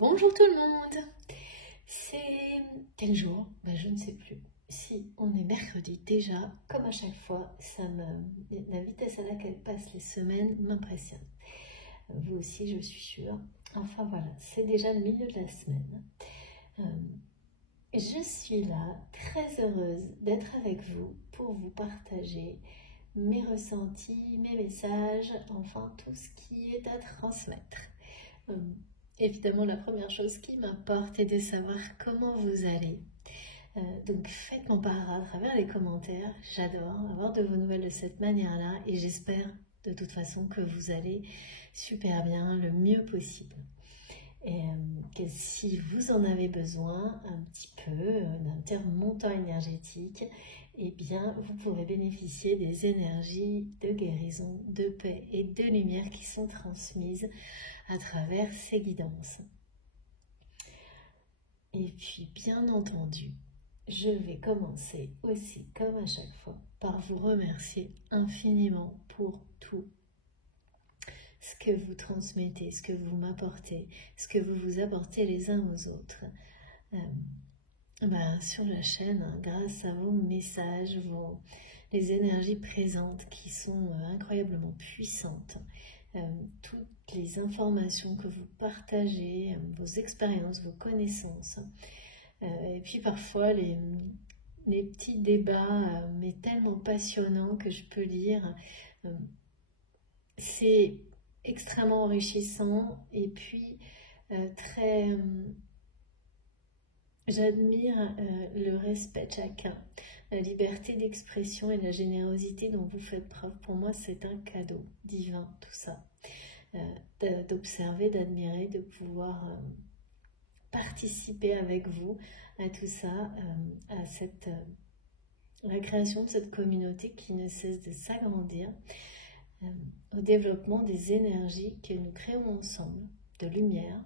Bonjour tout le monde. C'est quel jour? Je ne sais plus. Si on est mercredi déjà, comme à chaque fois, la vitesse à laquelle passent les semaines m'impressionne. Vous aussi, je suis sûre. Enfin voilà, c'est déjà le milieu de la semaine. Je suis là, très heureuse d'être avec vous pour vous partager mes ressentis, mes messages, enfin tout ce qui est à transmettre. Évidemment, la première chose qui m'importe est de savoir comment vous allez. Donc faites-moi part à travers les commentaires. J'adore avoir de vos nouvelles de cette manière-là et j'espère de toute façon que vous allez super bien, le mieux possible. Et que si vous en avez besoin un petit peu d'un montant énergétique, eh bien vous pourrez bénéficier des énergies de guérison, de paix et de lumière qui sont transmises à travers ces guidances. Et puis bien entendu, je vais commencer aussi comme à chaque fois par vous remercier infiniment pour tout ce que vous transmettez, ce que vous m'apportez, ce que vous vous apportez les uns aux autres. Sur la chaîne, grâce à vos messages, les énergies présentes qui sont incroyablement puissantes, toutes les informations que vous partagez, vos expériences, vos connaissances, et puis parfois les petits débats, mais tellement passionnants que je peux lire. C'est extrêmement enrichissant et puis j'admire le respect de chacun, la liberté d'expression et la générosité dont vous faites preuve. Pour moi, c'est un cadeau divin, tout ça. D'observer, d'admirer, de pouvoir participer avec vous à tout ça, à la création de cette communauté qui ne cesse de s'agrandir, au développement des énergies que nous créons ensemble, de lumière,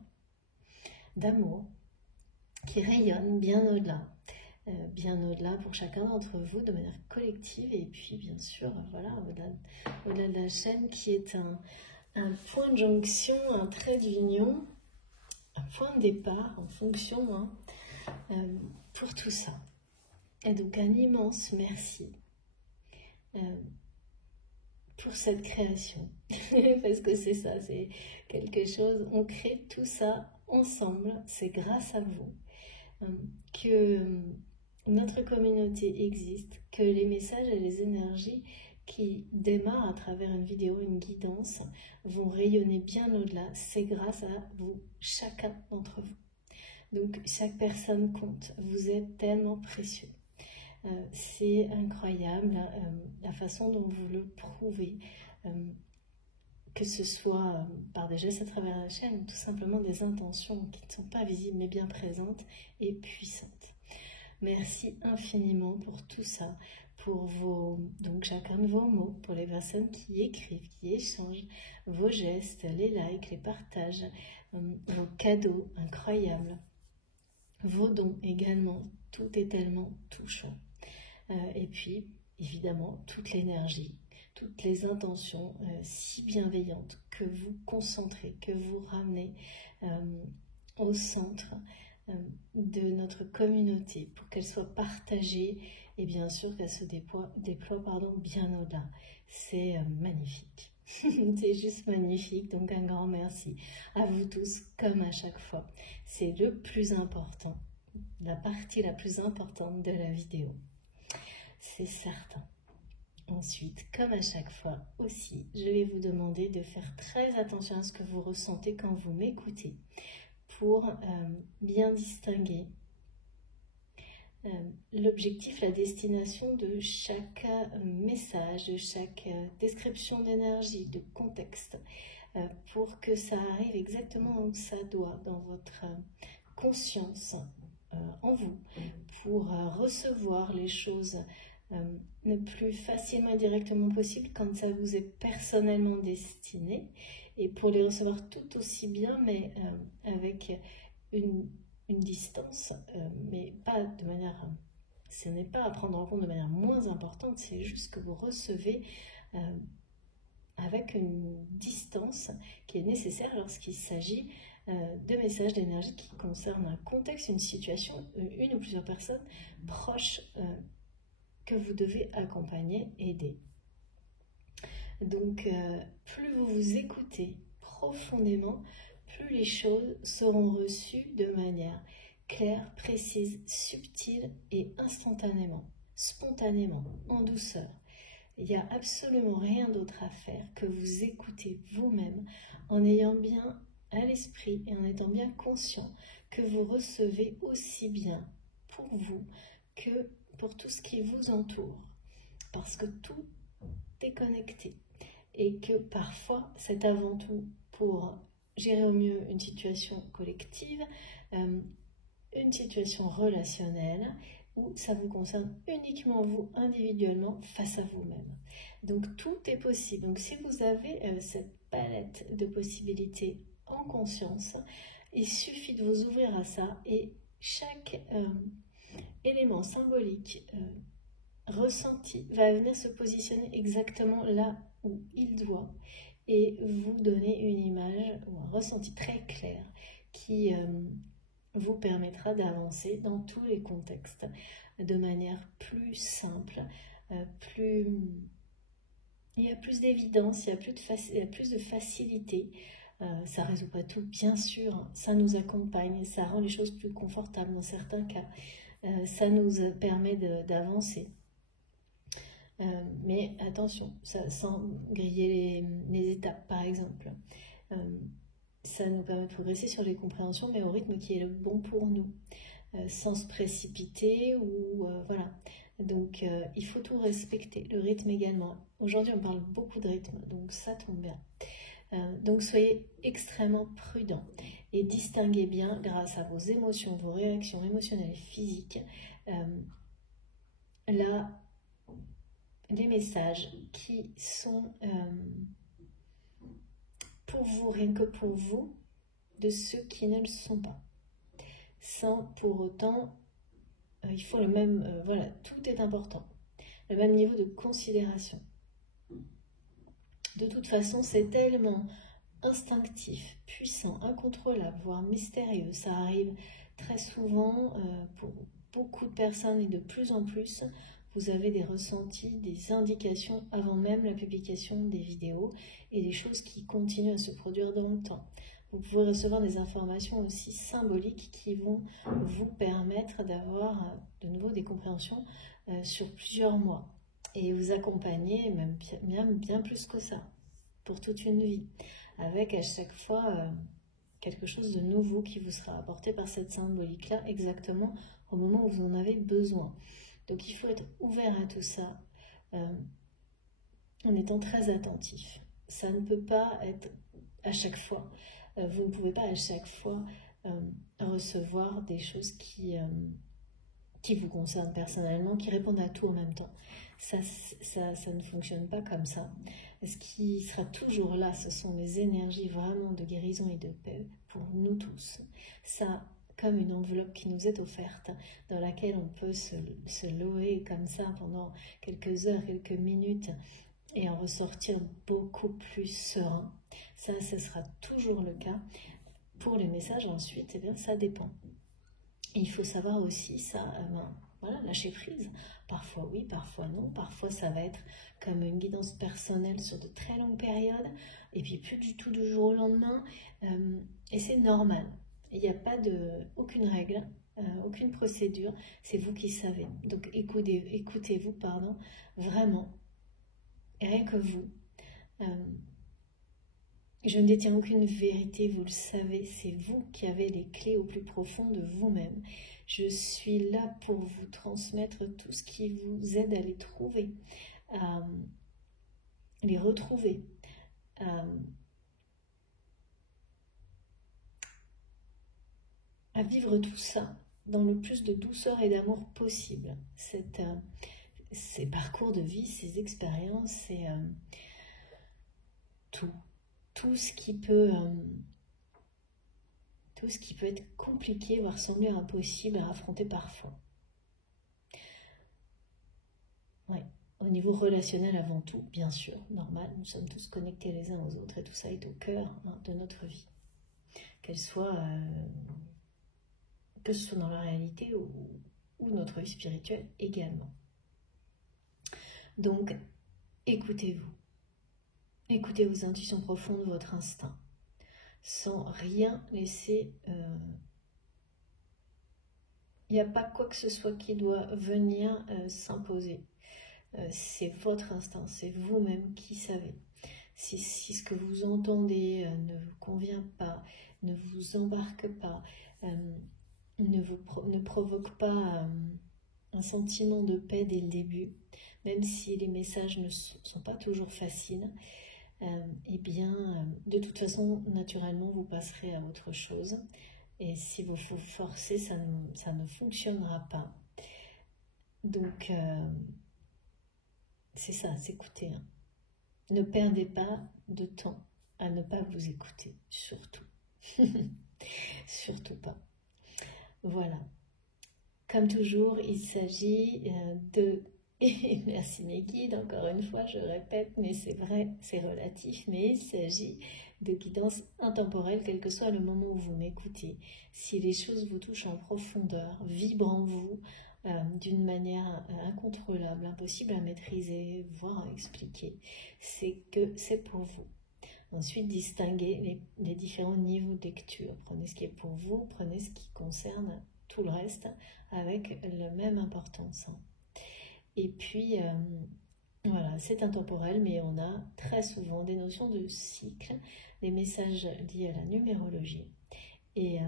d'amour, qui rayonnent bien au-delà pour chacun d'entre vous de manière collective. Et puis bien sûr, voilà, au-delà de la chaîne qui est un point de jonction, un trait d'union, un point de départ en fonction pour tout ça. Et donc un immense merci pour cette création, parce que c'est ça, c'est quelque chose, on crée tout ça ensemble, c'est grâce à vous que notre communauté existe, que les messages et les énergies qui démarrent à travers une vidéo, une guidance, vont rayonner bien au-delà. C'est grâce à vous, chacun d'entre vous. Donc chaque personne compte, vous êtes tellement précieux. C'est incroyable la façon dont vous le prouvez, que ce soit par des gestes à travers la chaîne, ou tout simplement des intentions qui ne sont pas visibles mais bien présentes et puissantes. Merci infiniment pour tout ça, pour donc chacun de vos mots, pour les personnes qui écrivent, qui échangent, vos gestes, les likes, les partages, vos cadeaux incroyables, vos dons également, tout est tellement touchant. Et puis, évidemment, toute l'énergie, toutes les intentions si bienveillantes que vous concentrez, que vous ramenez au centre de notre communauté pour qu'elle soit partagée et bien sûr qu'elle se déploie bien au-delà. C'est magnifique. C'est juste magnifique, donc un grand merci à vous tous comme à chaque fois. C'est le plus important, la partie la plus importante de la vidéo. C'est certain. Ensuite, comme à chaque fois aussi, je vais vous demander de faire très attention à ce que vous ressentez quand vous m'écoutez pour bien distinguer l'objectif, la destination de chaque message, de chaque description d'énergie, de contexte, pour que ça arrive exactement où ça doit, dans votre conscience, en vous, pour recevoir les choses le plus facilement et directement possible quand ça vous est personnellement destiné, et pour les recevoir tout aussi bien, mais avec une distance, mais pas de manière... ce n'est pas à prendre en compte de manière moins importante, c'est juste que vous recevez avec une distance qui est nécessaire lorsqu'il s'agit de messages d'énergie qui concernent un contexte, une situation, une ou plusieurs personnes proches que vous devez accompagner, aider. Donc, plus vous vous écoutez profondément, plus les choses seront reçues de manière claire, précise, subtile et instantanément, spontanément, en douceur. Il n'y a absolument rien d'autre à faire que vous écouter vous-même en ayant bien à l'esprit et en étant bien conscient que vous recevez aussi bien pour vous que pour tout ce qui vous entoure. Parce que tout est connecté et que parfois c'est avant tout pour gérer au mieux une situation collective, une situation relationnelle où ça vous concerne uniquement vous individuellement face à vous-même. Donc tout est possible. Donc si vous avez cette palette de possibilités en conscience, il suffit de vous ouvrir à ça et chaque élément symbolique ressenti va venir se positionner exactement là où il doit et vous donner une image ou un ressenti très clair qui vous permettra d'avancer dans tous les contextes de manière plus simple, il y a plus d'évidence, il y a plus de facilité. Ça ne résout pas tout, bien sûr, ça nous accompagne, ça rend les choses plus confortables dans certains cas, ça nous permet d'avancer. Mais attention, sans griller les étapes par exemple. Ça nous permet de progresser sur les compréhensions, mais au rythme qui est le bon pour nous, sans se précipiter ou voilà. Donc il faut tout respecter, le rythme également. Aujourd'hui on parle beaucoup de rythme, donc ça tombe bien. Donc soyez extrêmement prudents et distinguez bien grâce à vos émotions, vos réactions émotionnelles et physiques, les messages qui sont pour vous, rien que pour vous, de ceux qui ne le sont pas. Sans pour autant, il faut le même, voilà, tout est important, le même niveau de considération. De toute façon, c'est tellement instinctif, puissant, incontrôlable, voire mystérieux. Ça arrive très souvent pour beaucoup de personnes et de plus en plus. Vous avez des ressentis, des indications avant même la publication des vidéos et des choses qui continuent à se produire dans le temps. Vous pouvez recevoir des informations aussi symboliques qui vont vous permettre d'avoir de nouveau des compréhensions sur plusieurs mois et vous accompagner même bien plus que ça pour toute une vie, avec à chaque fois quelque chose de nouveau qui vous sera apporté par cette symbolique-là exactement au moment où vous en avez besoin. Donc il faut être ouvert à tout ça en étant très attentif. Ça ne peut pas être à chaque fois. Vous ne pouvez pas à chaque fois recevoir des choses qui vous concernent personnellement, qui répondent à tout en même temps. Ça ne fonctionne pas comme ça. Ce qui sera toujours là, ce sont les énergies vraiment de guérison et de paix pour nous tous. Ça, comme une enveloppe qui nous est offerte, dans laquelle on peut se loer comme ça pendant quelques heures, quelques minutes, et en ressortir beaucoup plus serein. Ça, ce sera toujours le cas. Pour les messages ensuite, eh bien, ça dépend. Et il faut savoir aussi ça, voilà, lâcher prise. Parfois oui, parfois non. Parfois ça va être comme une guidance personnelle sur de très longues périodes, et puis plus du tout du jour au lendemain. Et c'est normal. Il n'y a pas aucune règle, aucune procédure. C'est vous qui savez. Donc écoutez-vous, vraiment. Et rien que vous. Je ne détiens aucune vérité, vous le savez, c'est vous qui avez les clés au plus profond de vous-même. Je suis là pour vous transmettre tout ce qui vous aide à les trouver, à les retrouver, à vivre tout ça dans le plus de douceur et d'amour possible. Ces parcours de vie, ces expériences, c'est tout ce qui peut être compliqué, voire sembler impossible à affronter parfois. Ouais. Au niveau relationnel avant tout, bien sûr, normal, nous sommes tous connectés les uns aux autres et tout ça est au cœur de notre vie. qu'elles soient, que ce soit dans la réalité ou notre vie spirituelle également. Donc, écoutez-vous. Écoutez vos intuitions profondes, votre instinct, sans rien laisser. Il n'y a pas quoi que ce soit qui doit venir s'imposer. C'est votre instinct, c'est vous-même qui savez. Si ce que vous entendez ne vous convient pas, ne vous embarque pas, ne provoque pas un sentiment de paix dès le début, même si les messages ne sont pas toujours faciles, eh bien, de toute façon, naturellement, vous passerez à autre chose. Et si vous vous forcez, ça ne fonctionnera pas. Donc, c'est ça, s'écouter. Hein. Ne perdez pas de temps à ne pas vous écouter, surtout. Surtout pas. Voilà. Comme toujours, il s'agit de... Merci mes guides, encore une fois, je répète, mais c'est vrai, c'est relatif, mais il s'agit de guidance intemporelle, quel que soit le moment où vous m'écoutez. Si les choses vous touchent en profondeur, vibrent en vous d'une manière incontrôlable, impossible à maîtriser, voire à expliquer, c'est que c'est pour vous. Ensuite, distinguez les différents niveaux de lecture. Prenez ce qui est pour vous, prenez ce qui concerne tout le reste avec la même importance. Et puis, voilà, c'est intemporel, mais on a très souvent des notions de cycle, des messages liés à la numérologie. Et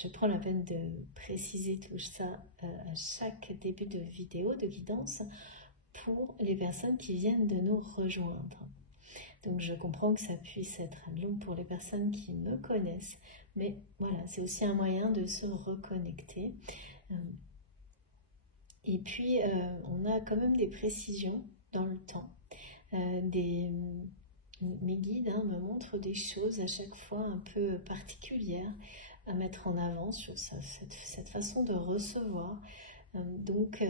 je prends la peine de préciser tout ça à chaque début de vidéo de guidance pour les personnes qui viennent de nous rejoindre. Donc je comprends que ça puisse être long pour les personnes qui me connaissent, mais voilà, c'est aussi un moyen de se reconnecter. Et puis, on a quand même des précisions dans le temps. Mes guides me montrent des choses à chaque fois un peu particulières à mettre en avant sur cette façon de recevoir. Donc,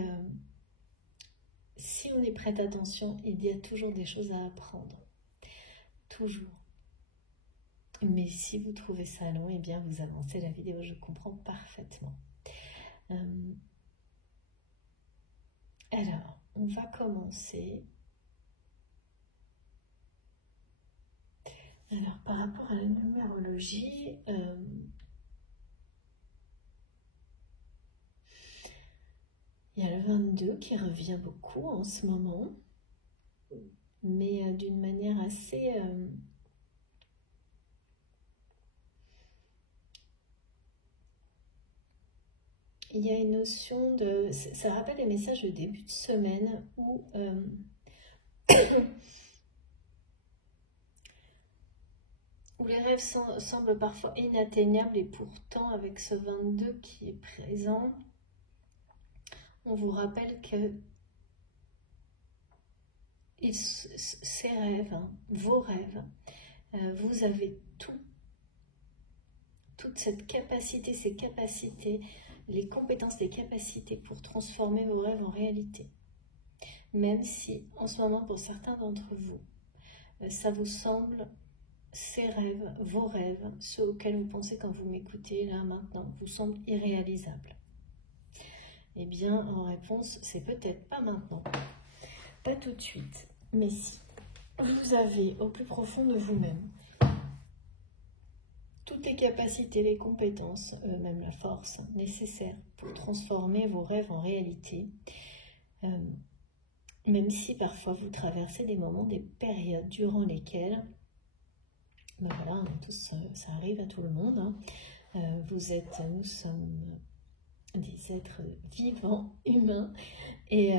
si on y prête attention, il y a toujours des choses à apprendre. Toujours. Mais si vous trouvez ça long, eh bien, vous avancez la vidéo, je comprends parfaitement. Alors, on va commencer. Alors, par rapport à la numérologie, il y a le 22 qui revient beaucoup en ce moment, mais d'une manière assez... il y a une notion de... Ça rappelle les messages de début de semaine où... où les rêves semblent parfois inatteignables et pourtant avec ce 22 qui est présent, on vous rappelle que ces rêves, vos rêves, vous avez toute cette capacité, ces capacités, les compétences, les capacités pour transformer vos rêves en réalité. Même si, en ce moment, pour certains d'entre vous, ça vous semble, ces rêves, vos rêves, ceux auxquels vous pensez quand vous m'écoutez, là, maintenant, vous semblent irréalisables. Eh bien, en réponse, c'est peut-être pas maintenant, pas tout de suite, mais si vous avez au plus profond de vous-même toutes les capacités, les compétences, même la force nécessaire pour transformer vos rêves en réalité, même si parfois vous traversez des moments, des périodes durant lesquelles, ben voilà, ça arrive à tout le monde, nous sommes des êtres vivants, humains, et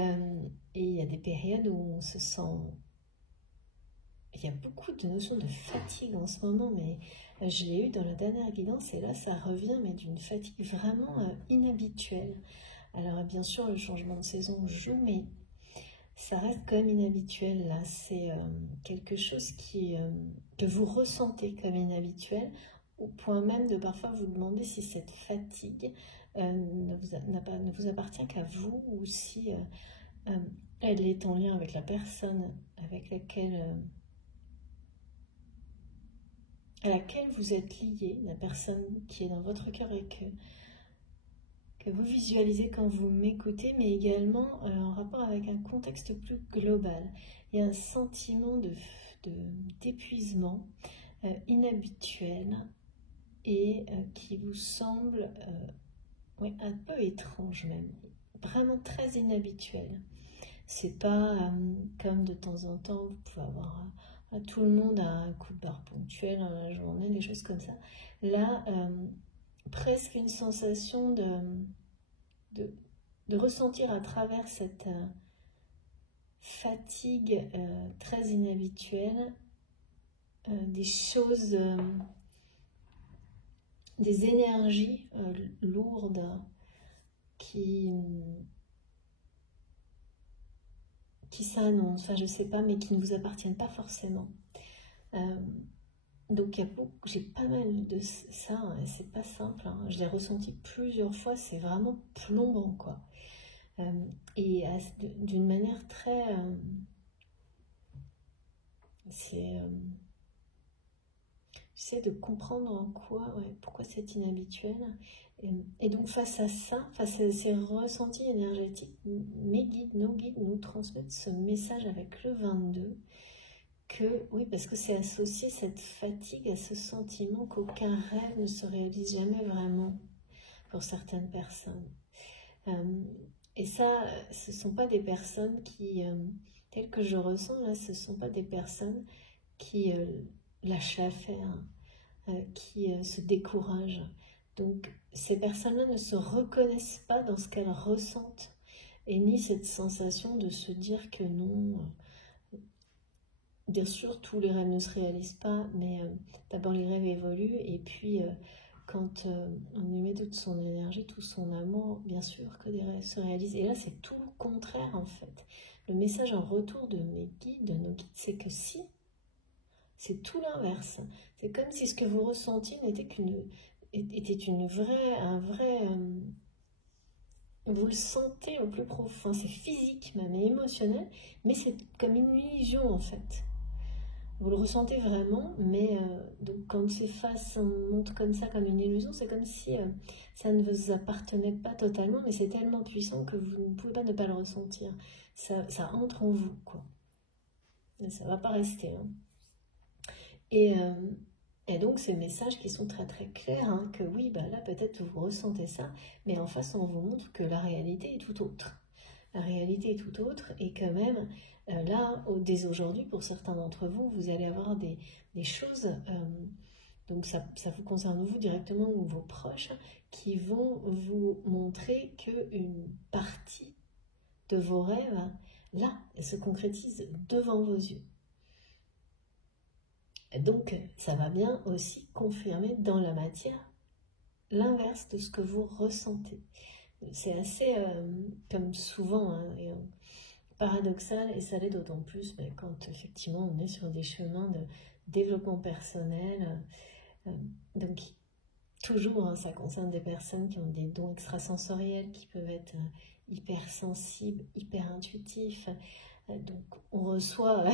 il y a des périodes où on se sent... Il y a beaucoup de notions de fatigue en ce moment, mais je l'ai eu dans la dernière guidance, et là ça revient, mais d'une fatigue vraiment inhabituelle. Alors bien sûr, le changement de saison joue, mais ça reste quand même inhabituel, là. C'est quelque chose que vous ressentez comme inhabituel, au point même de parfois vous demander si cette fatigue ne vous appartient qu'à vous, ou si elle est en lien avec la personne avec laquelle à laquelle vous êtes lié, la personne qui est dans votre cœur et que vous visualisez quand vous m'écoutez, mais également en rapport avec un contexte plus global. Il y a un sentiment d'épuisement inhabituel et qui vous semble un peu étrange même, vraiment très inhabituel. C'est pas comme de temps en temps vous pouvez avoir tout le monde a un coup de barre ponctuel dans la journée, des choses comme ça. Là, presque une sensation de ressentir à travers cette fatigue très inhabituelle des choses, des énergies lourdes qui s'annoncent, enfin je sais pas, mais qui ne vous appartiennent pas forcément. Donc j'ai pas mal de ça, hein, c'est pas simple, hein. Je l'ai ressenti plusieurs fois, c'est vraiment plombant quoi. Et d'une manière très... j'essaie de comprendre en quoi, pourquoi c'est inhabituel. Et donc face à ça, face à ces ressentis énergétiques, mes guides, nos guides nous transmettent ce message avec le 22, que oui, parce que c'est associé cette fatigue à ce sentiment qu'aucun rêve ne se réalise jamais vraiment pour certaines personnes. Et ça, ce ne sont pas des personnes qui, telles que je ressens là, ce ne sont pas des personnes qui lâchent l'affaire, qui se découragent. Donc ces personnes-là ne se reconnaissent pas dans ce qu'elles ressentent et ni cette sensation de se dire que non. Bien sûr, tous les rêves ne se réalisent pas, mais d'abord les rêves évoluent et puis quand on y met toute son énergie, tout son amour, bien sûr que des rêves se réalisent. Et là, c'est tout le contraire en fait. Le message en retour de mes guides, de nos guides, c'est que si, c'est tout l'inverse. C'est comme si ce que vous ressentiez était une vraie, un vrai... vous le sentez au plus profond, c'est physique même et émotionnel, mais c'est comme une illusion en fait. Vous le ressentez vraiment, mais donc quand ces faces montrent comme ça, comme une illusion, c'est comme si ça ne vous appartenait pas totalement, mais c'est tellement puissant que vous ne pouvez pas ne pas le ressentir. Ça entre en vous, quoi. Mais ça ne va pas rester. Hein. Et donc ces messages qui sont très très clairs, hein, que oui, bah là peut-être vous ressentez ça, mais en face on vous montre que la réalité est tout autre. La réalité est tout autre et quand même, là, dès aujourd'hui, pour certains d'entre vous, vous allez avoir des choses, donc ça vous concerne vous directement ou vos proches, qui vont vous montrer qu'une partie de vos rêves, là, se concrétise devant vos yeux. Donc, ça va bien aussi confirmer dans la matière l'inverse de ce que vous ressentez. C'est assez, comme souvent, hein, paradoxal, et ça l'est d'autant plus quand effectivement on est sur des chemins de développement personnel. Donc, toujours, hein, ça concerne des personnes qui ont des dons extrasensoriels, qui peuvent être hypersensibles, hyper intuitifs. Donc, on reçoit,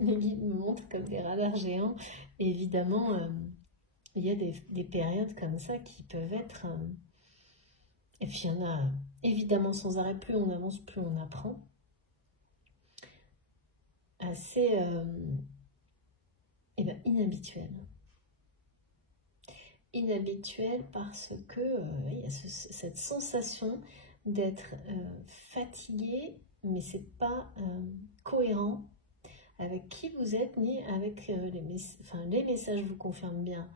mes guides me montrent comme des radars géants. Et évidemment, il y a des périodes comme ça qui peuvent être... et puis, il y en a évidemment sans arrêt, plus on avance, plus on apprend. Assez inhabituel. Inhabituel parce que il y a cette sensation d'être fatigué, mais c'est pas cohérent avec qui vous êtes, ni avec les messages vous confirment bien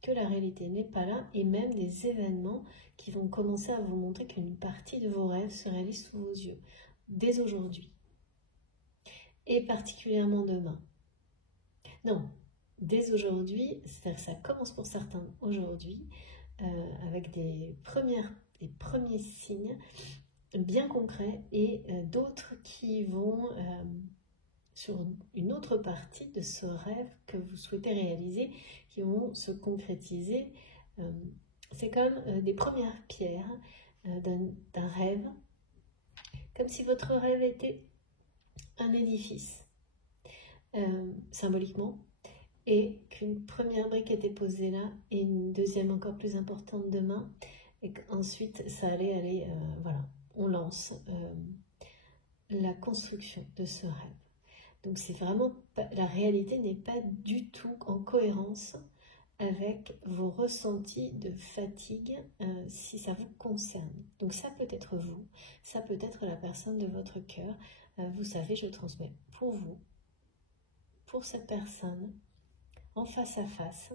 que la réalité n'est pas là, et même des événements qui vont commencer à vous montrer qu'une partie de vos rêves se réalise sous vos yeux, dès aujourd'hui. Et particulièrement demain. Non, dès aujourd'hui, c'est-à-dire que ça commence pour certains aujourd'hui, avec des premiers signes bien concrets, et d'autres qui vont sur une autre partie de ce rêve que vous souhaitez réaliser, qui vont se concrétiser. C'est comme des premières pierres d'un rêve, comme si votre rêve était un édifice, symboliquement, et qu'une première brique était posée là et une deuxième encore plus importante demain, et qu'ensuite ça allait aller, voilà, on lance la construction de ce rêve. Donc c'est vraiment, la réalité n'est pas du tout en cohérence avec vos ressentis de fatigue si ça vous concerne. Donc ça peut être vous, ça peut être la personne de votre cœur. Vous savez, je transmets pour vous, pour cette personne, en face à face.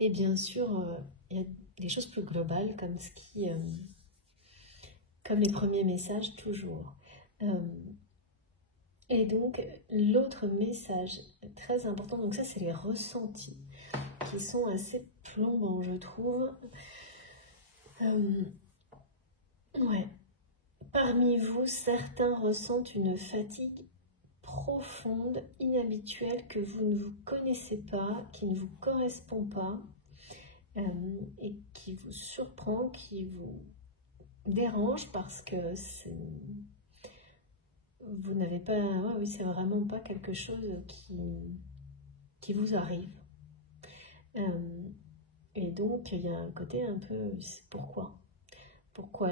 Et bien sûr, il y a des choses plus globales comme comme les premiers messages toujours. Et donc l'autre message très important, donc ça c'est les ressentis qui sont assez plombants, je trouve. Ouais. Parmi vous, certains ressentent une fatigue profonde, inhabituelle, que vous ne vous connaissez pas, qui ne vous correspond pas, et qui vous surprend, qui vous dérange parce que vous n'avez pas, ouais, oui, c'est vraiment pas quelque chose qui vous arrive. Et donc il y a un côté un peu, pourquoi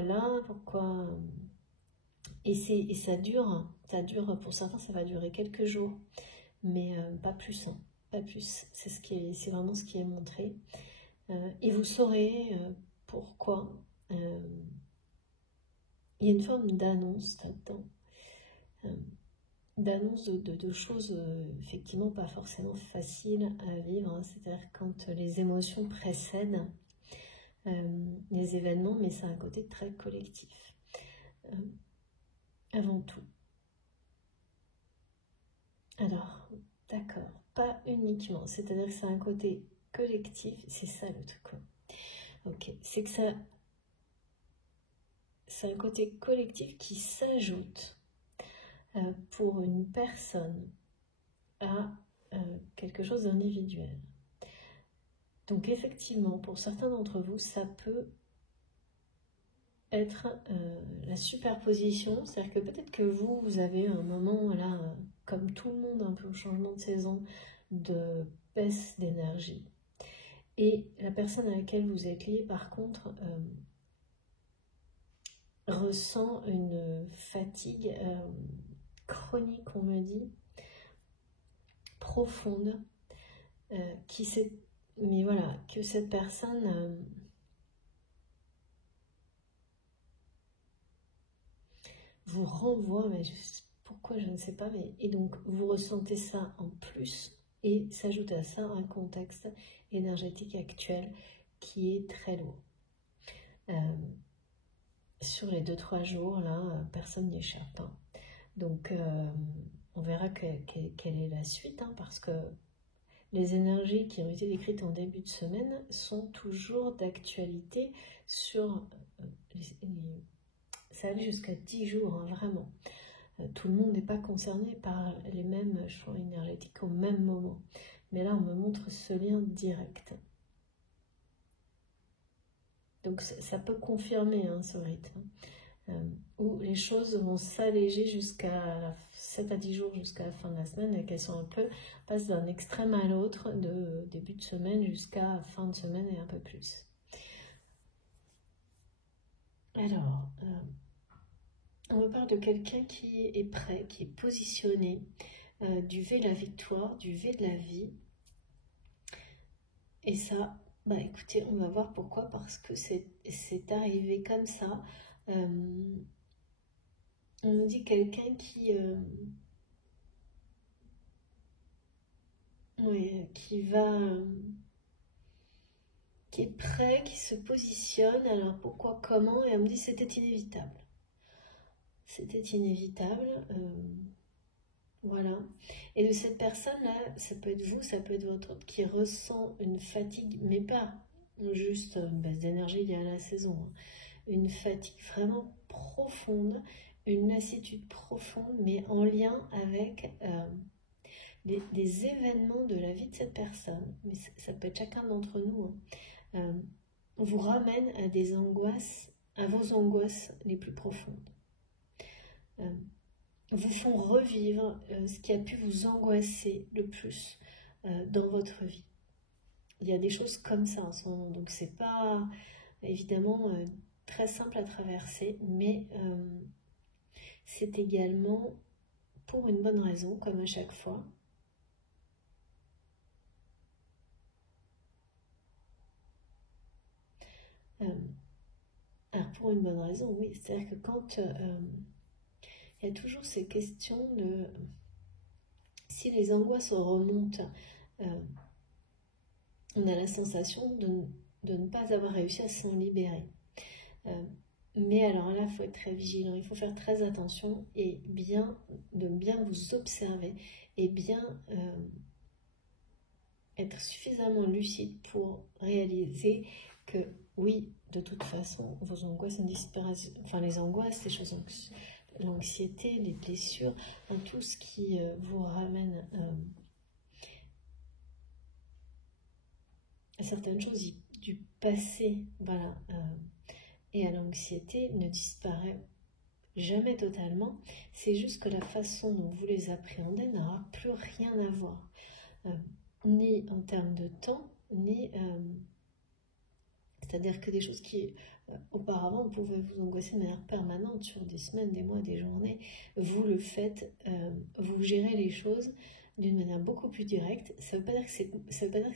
là, pourquoi et ça dure, pour certains ça va durer quelques jours, mais pas plus, hein, pas plus. C'est vraiment ce qui est montré. Et vous saurez pourquoi. Il y a une forme d'annonce là-dedans, d'annonce de choses effectivement pas forcément faciles à vivre, hein. C'est-à-dire quand les émotions précèdent les événements, mais c'est un côté très collectif avant tout. Alors, d'accord, pas uniquement, c'est-à-dire que c'est un côté collectif, c'est ça le truc. Ok, c'est que c'est un côté collectif qui s'ajoute pour une personne à quelque chose d'individuel. Donc effectivement, pour certains d'entre vous, ça peut être la superposition, c'est-à-dire que peut-être que vous avez un moment là, comme tout le monde, un peu au changement de saison, de baisse d'énergie. Et la personne à laquelle vous êtes lié, par contre, ressent une fatigue chronique, on me dit, profonde, mais voilà, que cette personne vous renvoie, mais pourquoi je ne sais pas, mais et donc vous ressentez ça en plus, et s'ajoute à ça un contexte énergétique actuel qui est très lourd. Sur les 2-3 jours, là, personne n'y échappe, hein. Donc on verra quelle est la suite, hein, parce que les énergies qui ont été décrites en début de semaine sont toujours d'actualité sur ça allait jusqu'à 10 jours, hein, vraiment. Tout le monde n'est pas concerné par les mêmes champs énergétiques au même moment. Mais là, on me montre ce lien direct. Donc ça peut confirmer, hein, ce rythme, où les choses vont s'alléger jusqu'à 7 à 10 jours, jusqu'à la fin de la semaine, et qu'elles sont un peu, passent d'un extrême à l'autre, de début de semaine jusqu'à fin de semaine et un peu plus. Alors, on me parle de quelqu'un qui est prêt, qui est positionné, du V de la victoire, du V de la vie. Et ça, bah écoutez, on va voir pourquoi, parce que c'est arrivé comme ça. On nous dit quelqu'un qui qui est prêt, qui se positionne. Alors pourquoi, comment? Et on me dit c'était inévitable. C'était inévitable. Voilà. Et de cette personne-là, ça peut être vous, ça peut être votre autre, qui ressent une fatigue, mais pas juste une baisse d'énergie liée à la saison, hein. Une fatigue vraiment profonde, une lassitude profonde, mais en lien avec des événements de la vie de cette personne. Mais ça peut être chacun d'entre nous, hein. Vous ramène à des angoisses, à vos angoisses les plus profondes. Vous font revivre ce qui a pu vous angoisser le plus dans votre vie. Il y a des choses comme ça en ce moment, donc c'est pas évidemment très simple à traverser, mais c'est également pour une bonne raison, comme à chaque fois. Alors pour une bonne raison, oui, c'est-à-dire que quand il y a toujours ces questions de si les angoisses remontent, on a la sensation de ne pas avoir réussi à s'en libérer. Mais alors là, il faut être très vigilant, il faut faire très attention et de bien vous observer et bien être suffisamment lucide pour réaliser que oui, de toute façon, vos angoisses ne disparaissent, enfin les angoisses, les choses, l'anxiété, les blessures, tout ce qui vous ramène à certaines choses du passé, voilà, et à l'anxiété ne disparaît jamais totalement. C'est juste que la façon dont vous les appréhendez n'aura plus rien à voir, ni en termes de temps, ni c'est-à-dire que des choses qui auparavant pouvaient vous angoisser de manière permanente sur des semaines, des mois, des journées, vous le faites, vous gérez les choses d'une manière beaucoup plus directe. Ça veut pas dire que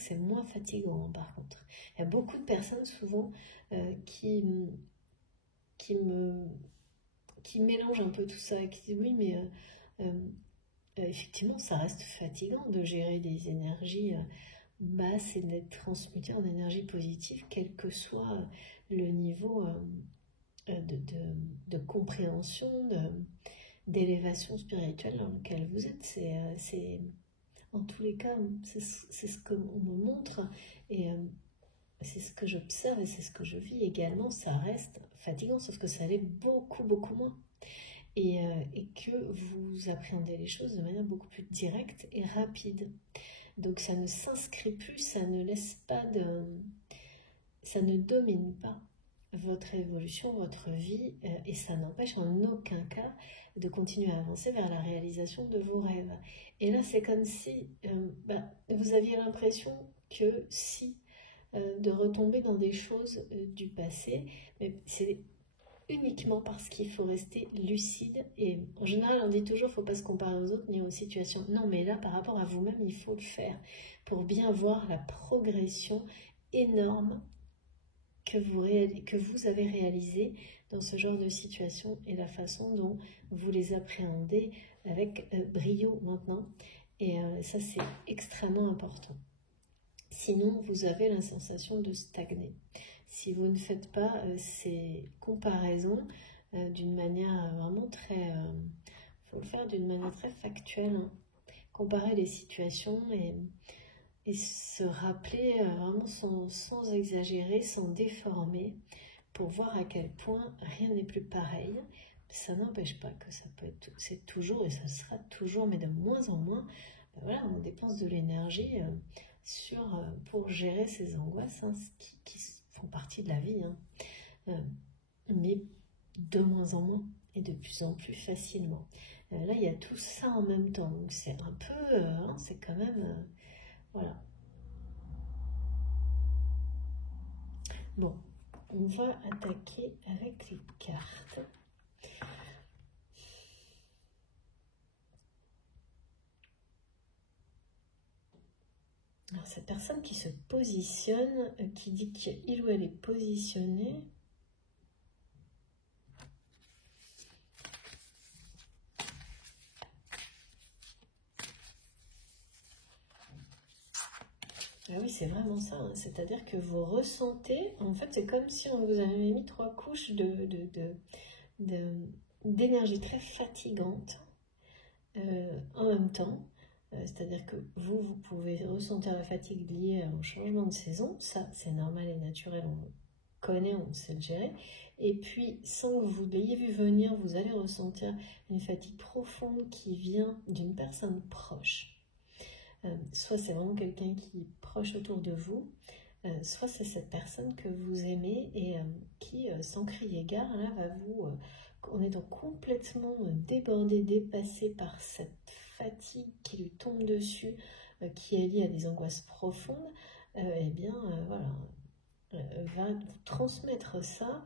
c'est moins fatigant, hein, par contre. Il y a beaucoup de personnes souvent qui mélangent un peu tout ça et qui disent oui, mais effectivement, ça reste fatigant de gérer des énergies basses et d'être transmuté en énergie positive, quel que soit le niveau de compréhension, d'élévation spirituelle dans lequel vous êtes. C'est en tous les cas, c'est ce qu'on me montre et c'est ce que j'observe et c'est ce que je vis également. Ça reste fatigant, sauf que ça l'est beaucoup, beaucoup moins. Et que vous appréhendez les choses de manière beaucoup plus directe et rapide. Donc ça ne s'inscrit plus, ça ne domine pas votre évolution, votre vie, et ça n'empêche en aucun cas de continuer à avancer vers la réalisation de vos rêves. Et là, c'est comme si vous aviez l'impression que de retomber dans des choses du passé, mais c'est uniquement parce qu'il faut rester lucide. Et en général, on dit toujours, il ne faut pas se comparer aux autres ni aux situations. Non, mais là, par rapport à vous-même, il faut le faire pour bien voir la progression énorme que vous avez réalisée dans ce genre de situation et la façon dont vous les appréhendez avec brio maintenant. Et ça, c'est extrêmement important. Sinon, vous avez la sensation de stagner. Si vous ne faites pas ces comparaisons d'une manière vraiment très... faut le faire d'une manière très factuelle. Hein. Comparer les situations et se rappeler vraiment sans exagérer, sans déformer, pour voir à quel point rien n'est plus pareil. Ça n'empêche pas que ça peut être... C'est toujours, et ça sera toujours, mais de moins en moins, voilà, on dépense de l'énergie pour gérer ces angoisses hein, qui font partie de la vie, hein. Mais de moins en moins et de plus en plus facilement. Là, il y a tout ça en même temps, donc c'est un peu, c'est quand même, voilà. Bon, on va attaquer avec les cartes. Alors, cette personne qui se positionne, qui dit qu'il ou elle est positionné. Ah oui, c'est vraiment ça. Hein. C'est-à-dire que vous ressentez, en fait, c'est comme si on vous avait mis 3 couches d'énergie très fatigante en même temps. C'est-à-dire que vous pouvez ressentir la fatigue liée au changement de saison. Ça, c'est normal et naturel. On connaît, on sait le gérer. Et puis, sans que vous l'ayez vu venir, vous allez ressentir une fatigue profonde qui vient d'une personne proche. Soit c'est vraiment quelqu'un qui est proche autour de vous, soit c'est cette personne que vous aimez et qui, sans crier gare, là, va vous... en étant complètement débordé, dépassé par cette fatigue qui lui tombe dessus, qui est lié à des angoisses profondes, eh bien, voilà, va vous transmettre ça.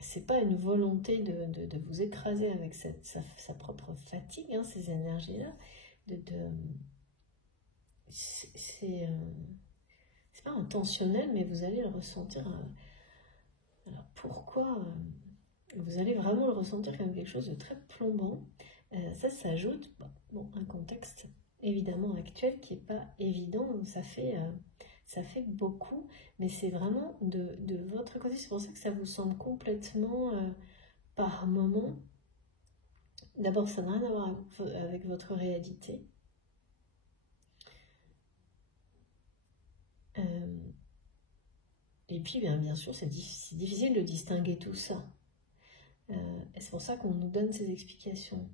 C'est pas une volonté de vous écraser avec sa propre fatigue, hein, ces énergies-là. C'est pas intentionnel, mais vous allez le ressentir. Alors pourquoi vous allez vraiment le ressentir comme quelque chose de très plombant. Ça s'ajoute, bon, un contexte évidemment actuel qui n'est pas évident, ça fait beaucoup, mais c'est vraiment de votre côté. C'est pour ça que ça vous semble complètement, par moment, d'abord ça n'a rien à voir avec votre réalité. Et puis bien sûr c'est difficile de distinguer tout ça. Et c'est pour ça qu'on nous donne ces explications.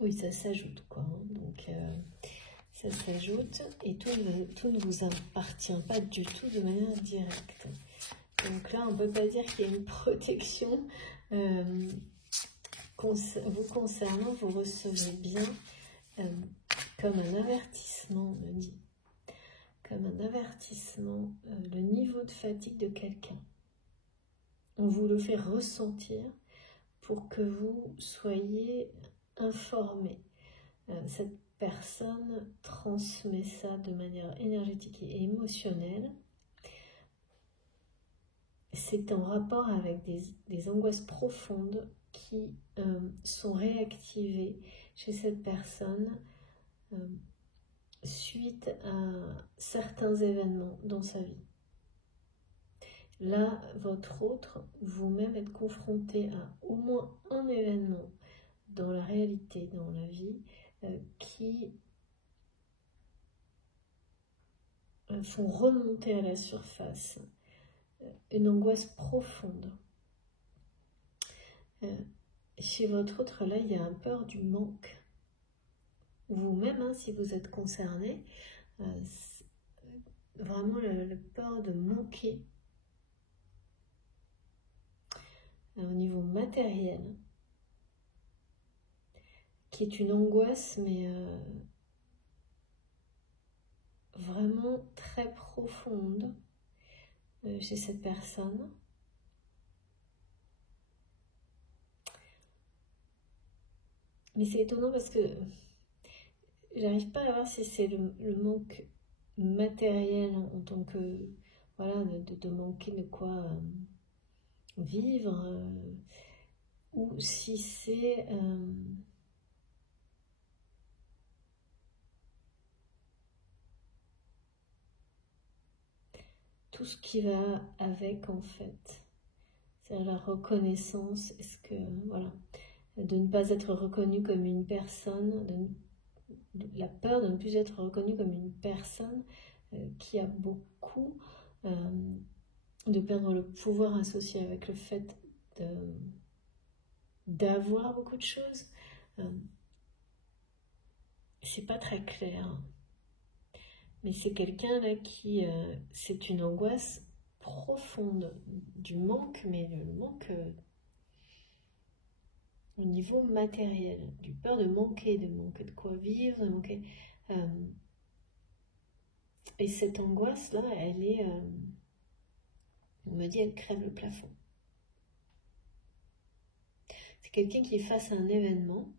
Oui, ça s'ajoute, quoi. Hein. Donc, ça s'ajoute et tout ne vous appartient pas du tout de manière directe. Donc là, on ne peut pas dire qu'il y a une protection vous concernant. Vous recevez bien comme un avertissement, on me dit. Comme un avertissement, le niveau de fatigue de quelqu'un. On vous le fait ressentir pour que vous soyez informé. Cette personne transmet ça de manière énergétique et émotionnelle. C'est en rapport avec des angoisses profondes qui sont réactivées chez cette personne suite à certains événements dans sa vie. Là, votre autre, vous-même êtes confronté à au moins un événement dans la réalité, dans la vie, qui font remonter à la surface une angoisse profonde. Chez votre autre, là, il y a un peur du manque. Vous-même, hein, si vous êtes concerné, vraiment le peur de manquer au niveau matériel, qui est une angoisse, mais vraiment très profonde chez cette personne. Mais c'est étonnant parce que j'arrive pas à voir si c'est le manque matériel en tant que, voilà, de manquer de quoi vivre, ou si c'est tout ce qui va avec, en fait. C'est la reconnaissance, est-ce que, voilà, de ne pas être reconnu comme une personne, la peur de ne plus être reconnu comme une personne qui a beaucoup, de perdre le pouvoir associé avec le fait d'avoir beaucoup de choses. C'est pas très clair. Mais c'est quelqu'un là qui, c'est une angoisse profonde du manque, mais le manque au niveau matériel, du peur de manquer de quoi vivre, de manquer. Et cette angoisse là, elle est, on me dit, elle crève le plafond. C'est quelqu'un qui est face à un événement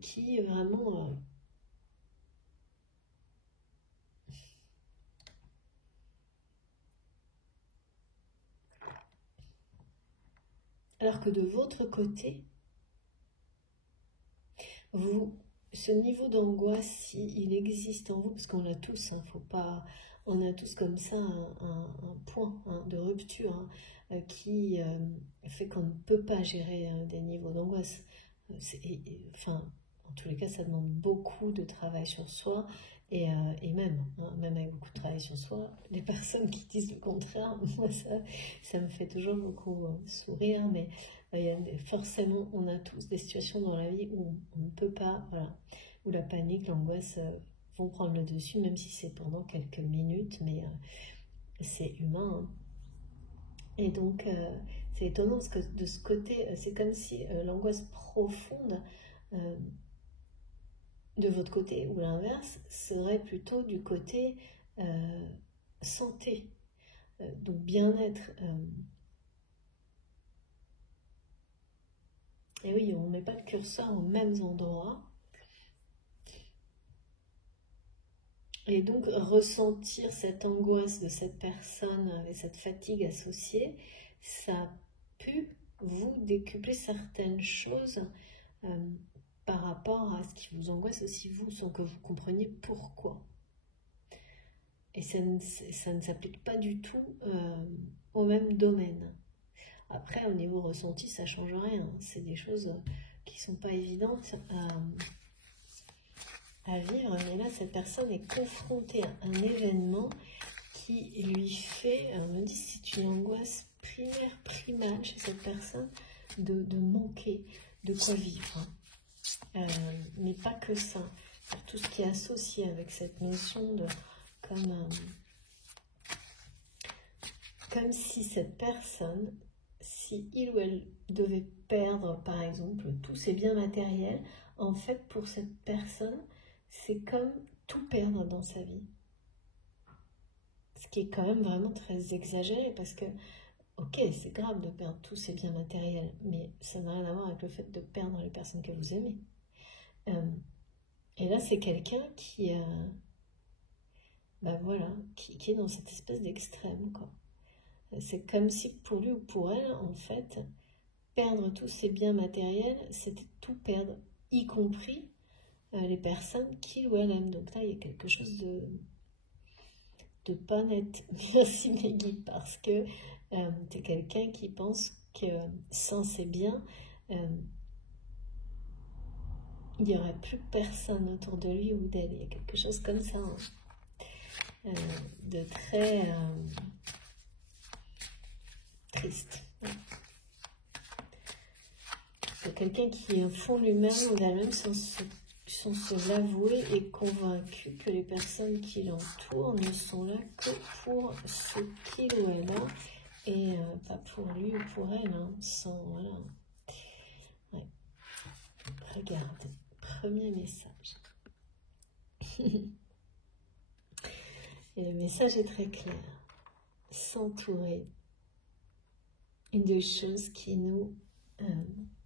qui vraiment alors que de votre côté, ce niveau d'angoisse, s'il existe en vous, parce qu'on a tous, hein, faut pas, on a tous comme ça un point de rupture qui fait qu'on ne peut pas gérer des niveaux d'angoisse. Enfin, en tous les cas, ça demande beaucoup de travail sur soi. Et même avec beaucoup de travail sur soi, les personnes qui disent le contraire, moi ça me fait toujours beaucoup sourire, mais forcément on a tous des situations dans la vie où on ne peut pas, voilà, où la panique, l'angoisse vont prendre le dessus, même si c'est pendant quelques minutes, mais c'est humain, hein. Et donc, c'est étonnant parce que de ce côté, c'est comme si l'angoisse profonde de votre côté, ou l'inverse, serait plutôt du côté santé, donc bien-être. Et oui, on ne met pas le curseur aux mêmes endroits. Et donc, ressentir cette angoisse de cette personne avec cette fatigue associée, ça a pu vous décupler certaines choses par rapport à ce qui vous angoisse aussi vous, sans que vous compreniez pourquoi. Et ça ne s'applique pas du tout au même domaine. Après, au niveau ressenti, ça ne change rien. C'est des choses qui ne sont pas évidentes à vivre. Mais là, cette personne est confrontée à un événement qui lui fait, on me dit, c'est une angoisse primaire, primale chez cette personne de manquer de quoi vivre. Mais pas que ça. Pour tout ce qui est associé avec cette notion de comme si cette personne, si il ou elle devait perdre par exemple tous ses biens matériels, en fait pour cette personne c'est comme tout perdre dans sa vie, ce qui est quand même vraiment très exagéré, parce que ok, c'est grave de perdre tous ses biens matériels, mais ça n'a rien à voir avec le fait de perdre les personnes que vous aimez. Et là c'est quelqu'un qui voilà, qui est dans cette espèce d'extrême, quoi. C'est comme si pour lui ou pour elle, en fait, perdre tous ses biens matériels, c'était tout perdre, y compris les personnes qu'il ou elle aime. Donc là, il y a quelque chose de pas net. Merci Meggy, parce que tu es quelqu'un qui pense que sans ses biens, il n'y aurait plus personne autour de lui ou d'elle. Il y a quelque chose comme ça, hein, de très triste. C'est quelqu'un qui, au fond lui-même ou d'elle-même, sans se l'avouer, est convaincu que les personnes qui l'entourent ne sont là que pour ce qu'il ou elle a, et pas pour lui ou pour elle, hein, sans, voilà. Ouais. Regardez, premier message. Et le message est très clair. S'entourer de choses qui nous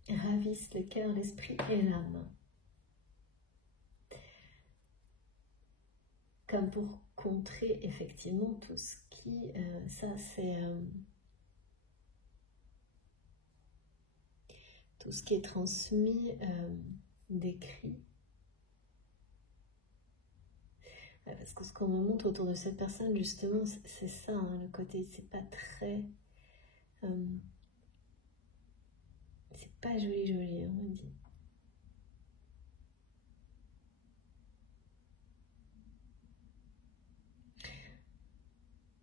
ravissent le cœur, l'esprit et l'âme. Comme pour contrer effectivement tout ce qui... ça c'est... tout ce qui est transmis d'écrit. Parce que ce qu'on me montre autour de cette personne, justement, c'est ça, hein, le côté, c'est pas très... c'est pas joli, on me dit.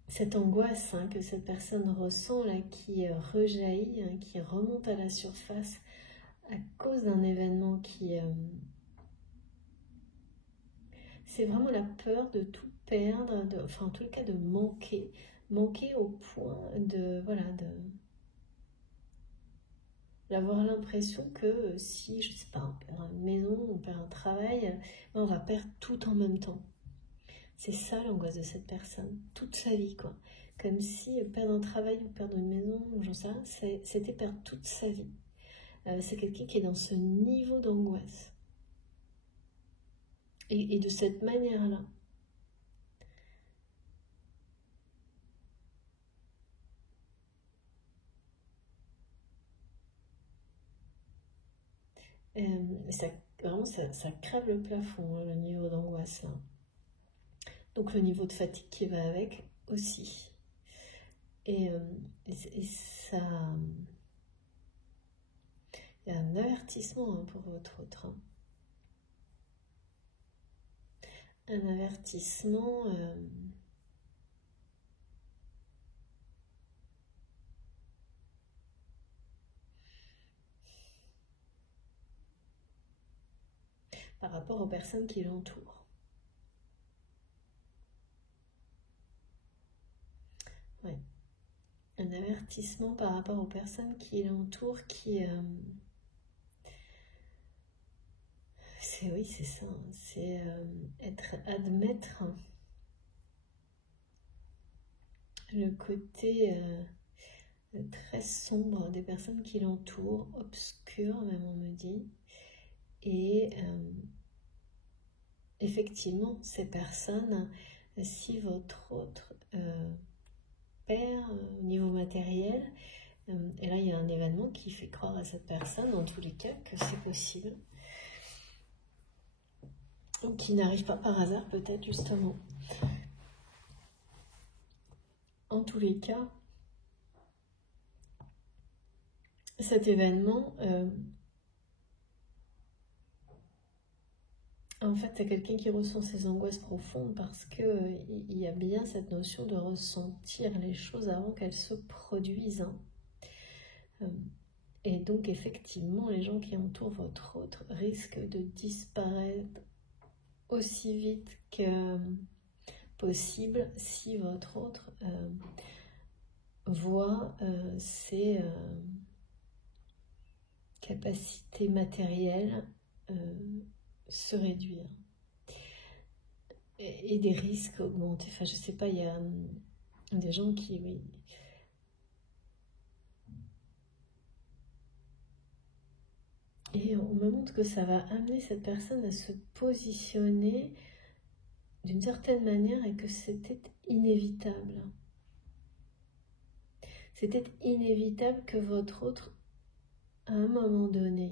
Cette angoisse, hein, que cette personne ressent, là, qui rejaillit, hein, qui remonte à la surface à cause d'un événement qui... c'est vraiment la peur de tout perdre, enfin en tout cas de manquer au point de... voilà, d'avoir l'impression que si, je sais pas, on perd une maison, on perd un travail, on va perdre tout en même temps. C'est ça l'angoisse de cette personne, toute sa vie, quoi. Comme si perdre un travail ou perdre une maison, j'en sais rien, c'était perdre toute sa vie. C'est quelqu'un qui est dans ce niveau d'angoisse. Et de cette manière-là. Vraiment, ça crève le plafond, hein, le niveau d'angoisse, là. Donc le niveau de fatigue qui va avec aussi. Et ça... il y a un avertissement, hein, pour votre autre. Hein. Un avertissement... par rapport aux personnes qui l'entourent. Ouais. un avertissement par rapport aux personnes qui l'entourent, oui, c'est ça, c'est admettre le côté très sombre des personnes qui l'entourent, obscur même on me dit, et effectivement ces personnes, si votre autre perd au niveau matériel, et là il y a un événement qui fait croire à cette personne, dans tous les cas, que c'est possible, qui n'arrive pas par hasard peut-être justement. En tous les cas, cet événement, en fait, c'est quelqu'un qui ressent ses angoisses profondes parce que il y a bien cette notion de ressentir les choses avant qu'elles se produisent. Et donc, effectivement, les gens qui entourent votre autre risquent de disparaître aussi vite que possible si votre autre voit ses capacités matérielles se réduire et des risques augmenter. Enfin, je sais pas, il y a des gens qui... Oui, et on me montre que ça va amener cette personne à se positionner d'une certaine manière et que c'était inévitable. C'était inévitable que votre autre, à un moment donné,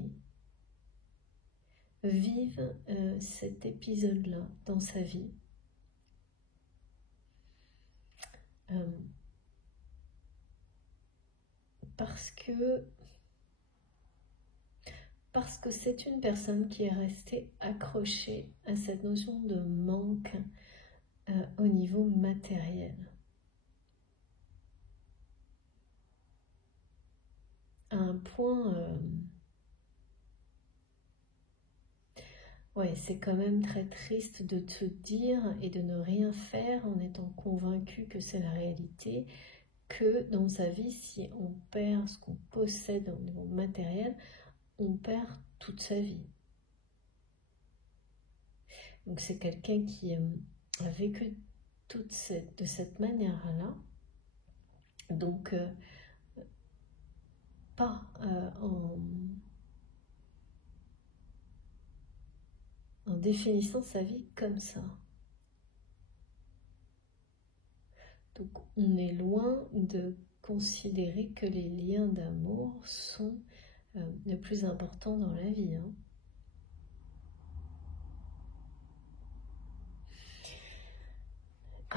vive cet épisode-là dans sa vie. Parce que c'est une personne qui est restée accrochée à cette notion de manque au niveau matériel. À un point... ouais, c'est quand même très triste de te dire et de ne rien faire en étant convaincu que c'est la réalité, que dans sa vie, si on perd ce qu'on possède au niveau matériel, on perd toute sa vie. Donc c'est quelqu'un qui a vécu de cette manière-là, donc pas en définissant sa vie comme ça. Donc on est loin de considérer que les liens d'amour sont le plus important dans la vie.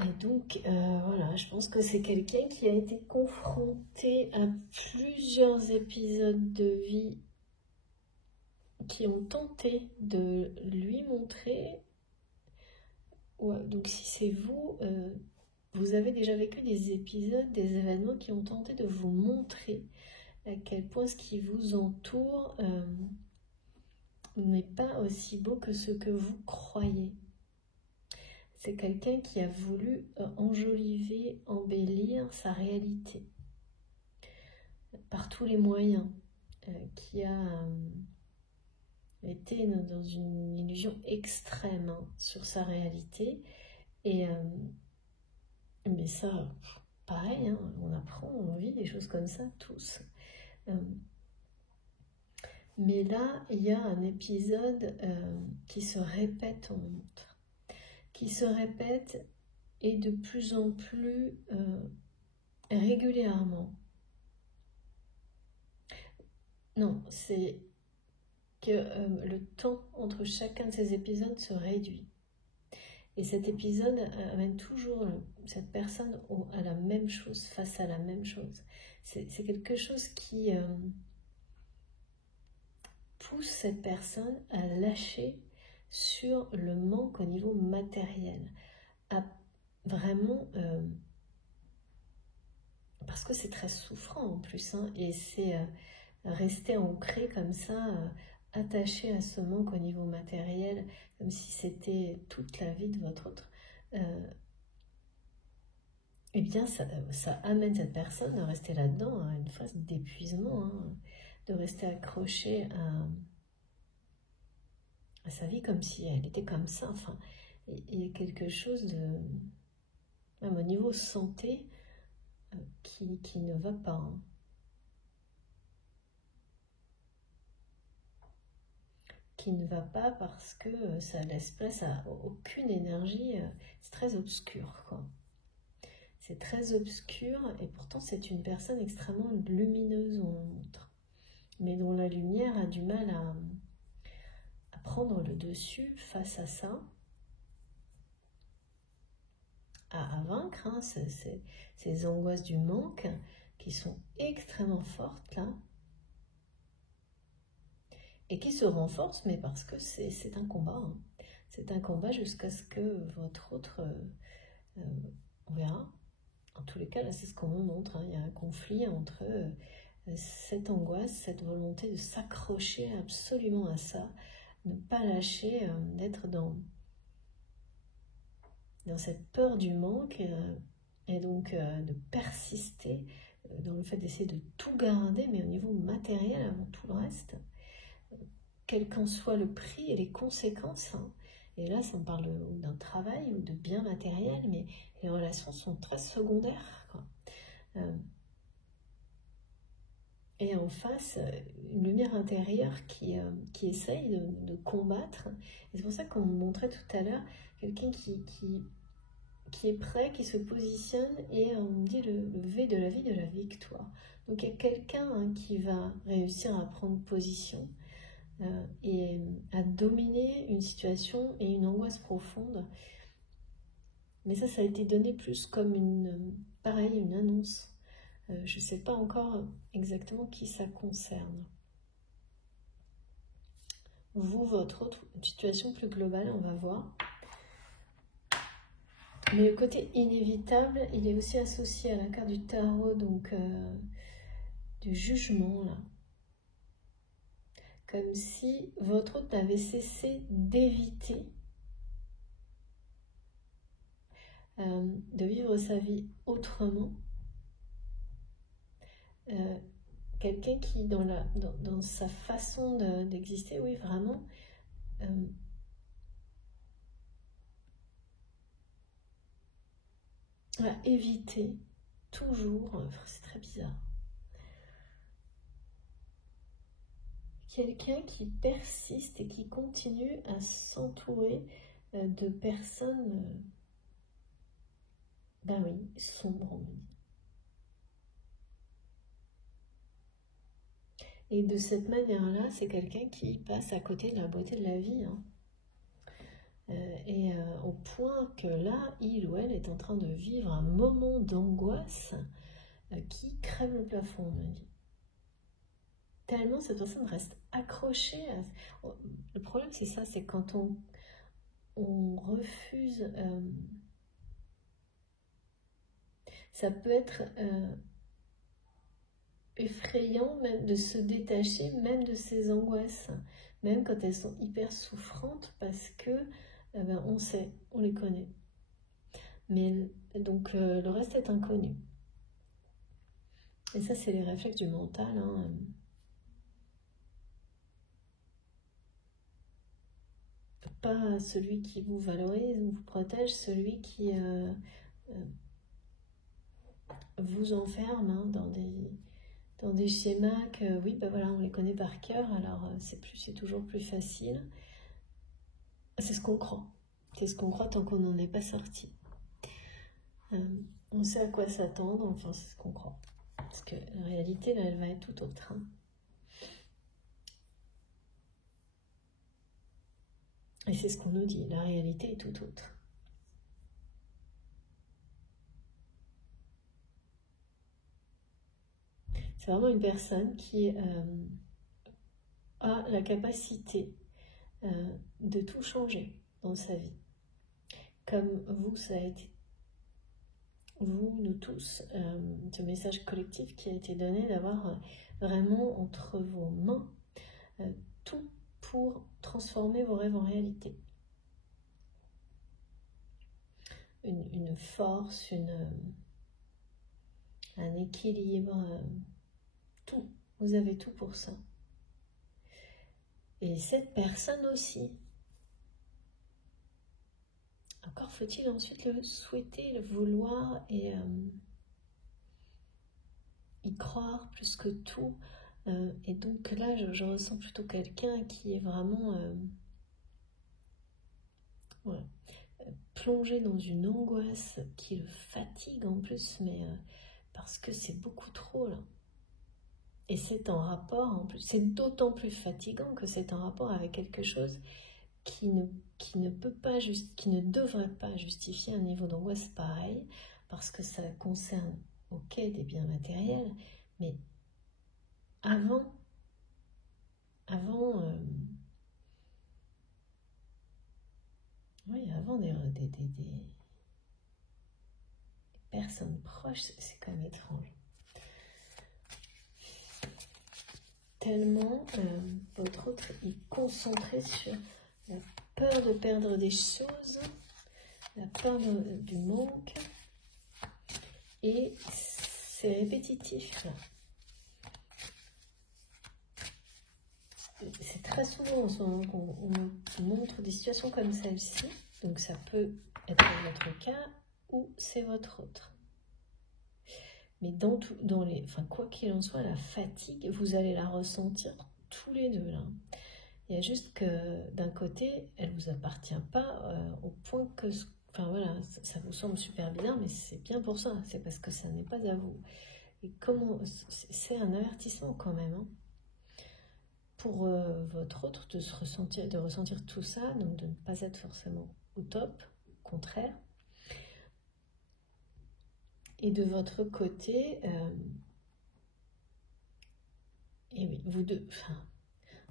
Et donc, voilà, je pense que c'est quelqu'un qui a été confronté à plusieurs épisodes de vie qui ont tenté de lui montrer. Ouais, donc si c'est vous, vous avez déjà vécu des épisodes, des événements qui ont tenté de vous montrer à quel point ce qui vous entoure n'est pas aussi beau que ce que vous croyez. C'est quelqu'un qui a voulu enjoliver, embellir sa réalité par tous les moyens, qui a été dans une illusion extrême sur sa réalité. Et mais ça, pareil, on apprend, on vit des choses comme ça tous. Mais là, il y a un épisode qui se répète en montre, qui se répète et de plus en plus régulièrement. Non, c'est que le temps entre chacun de ces épisodes se réduit. Et cet épisode amène toujours cette personne à la même chose, face à la même chose. C'est quelque chose qui pousse cette personne à lâcher sur le manque au niveau matériel, à vraiment, parce que c'est très souffrant en plus, et c'est rester ancré comme ça, attaché à ce manque au niveau matériel, comme si c'était toute la vie de votre autre. Et bien ça amène cette personne à rester là-dedans, à une phase d'épuisement, hein, de rester accroché à sa vie comme si elle était comme ça. Enfin, il y a quelque chose de, même au niveau santé, qui ne va pas, hein. Qui ne va pas parce que ça laisse place à aucune énergie. C'est très obscur, quoi. C'est très obscur et pourtant c'est une personne extrêmement lumineuse, on montre, mais dont la lumière a du mal à prendre le dessus face à ça, à vaincre, hein, ces angoisses du manque qui sont extrêmement fortes là, et qui se renforcent, mais parce que c'est un combat, hein. C'est un combat jusqu'à ce que votre autre, on verra, en tous les cas là c'est ce qu'on me montre, hein. Il y a un conflit entre cette angoisse, cette volonté de s'accrocher absolument à ça, ne pas lâcher, d'être dans cette peur du manque, et donc de persister dans le fait d'essayer de tout garder, mais au niveau matériel avant tout le reste, quel qu'en soit le prix et les conséquences, hein. Et là, ça me parle d'un travail ou de biens matériels, mais les relations sont très secondaires, quoi. Et en face, une lumière intérieure qui essaye de combattre. Et c'est pour ça qu'on me montrait tout à l'heure quelqu'un qui est prêt, qui se positionne, et on me dit le V de la vie, de la victoire. Donc il y a quelqu'un, hein, qui va réussir à prendre position et à dominer une situation et une angoisse profonde. Mais ça a été donné plus comme pareil, une annonce. Je ne sais pas encore exactement qui ça concerne. Vous, votre autre situation plus globale, on va voir. Mais le côté inévitable, il est aussi associé à la carte du tarot, donc du jugement, là. Comme si votre autre n'avait cessé d'éviter de vivre sa vie autrement. Quelqu'un qui, dans sa façon d'exister, oui, vraiment, a évité toujours, c'est très bizarre, quelqu'un qui persiste et qui continue à s'entourer de personnes, ben oui, sombres, on me dit. Et de cette manière-là, c'est quelqu'un qui passe à côté de la beauté de la vie, hein. Au point que là, il ou elle est en train de vivre un moment d'angoisse qui crève le plafond, on me dit. Tellement cette personne reste accrochée à... Le problème, c'est ça, c'est quand on refuse... ça peut être effrayant même de se détacher même de ces angoisses, même quand elles sont hyper souffrantes, parce que on sait, on les connaît. Mais donc le reste est inconnu. Et ça, c'est les réflexes du mental, hein. Pas celui qui vous valorise, vous protège, celui qui vous enferme, hein, dans des schémas que, oui, ben voilà, on les connaît par cœur, alors c'est toujours plus facile. C'est ce qu'on croit. C'est ce qu'on croit tant qu'on n'en est pas sorti. On sait à quoi s'attendre, enfin, c'est ce qu'on croit. Parce que la réalité, là, elle va être tout autre, hein. Et c'est ce qu'on nous dit, la réalité est tout autre. C'est vraiment une personne qui a la capacité de tout changer dans sa vie. Comme vous, ça a été, vous, nous tous, ce message collectif qui a été donné, d'avoir vraiment entre vos mains tout pour transformer vos rêves en réalité. Une force, un équilibre, tout. Vous avez tout pour ça. Et cette personne aussi. Encore faut-il ensuite le souhaiter, le vouloir et y croire plus que tout. Et donc là, je ressens plutôt quelqu'un qui est vraiment voilà, plongé dans une angoisse qui le fatigue en plus, mais parce que c'est beaucoup trop là. Et c'est en rapport, en plus, c'est d'autant plus fatigant que c'est en rapport avec quelque chose qui ne peut pas, qui ne devrait pas justifier un niveau d'angoisse pareil, parce que ça concerne, ok, des biens matériels, mais avant des personnes proches, c'est quand même étrange. Tellement votre autre est concentré sur la peur de perdre des choses, la peur du manque, et c'est répétitif là. C'est très souvent en ce moment qu'on montre des situations comme celle-ci, donc ça peut être votre cas ou c'est votre autre. Mais quoi qu'il en soit, la fatigue, vous allez la ressentir tous les deux là. Il y a juste que d'un côté, elle ne vous appartient pas au point que, enfin voilà, ça vous semble super bizarre, mais c'est bien pour ça, c'est parce que ça n'est pas à vous. Et comment, c'est un avertissement quand même, hein, pour votre autre de ressentir tout ça, donc de ne pas être forcément au top, au contraire. Et de votre côté, et oui, vous deux, enfin,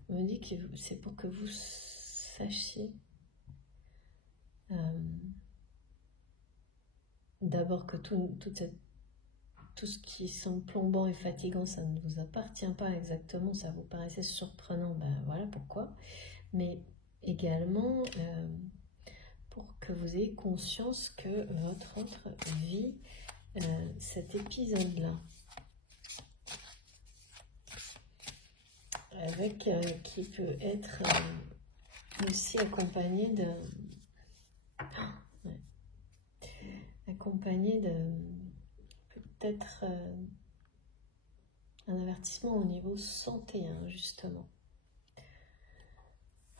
on me dit que c'est pour que vous sachiez d'abord que tout ce qui semble plombant et fatigant, ça ne vous appartient pas exactement, ça vous paraissait surprenant, ben voilà pourquoi. Mais également pour que vous ayez conscience que votre autre vit cet épisode-là. Avec qui peut être aussi accompagné de peut-être un avertissement au niveau santé, hein, justement.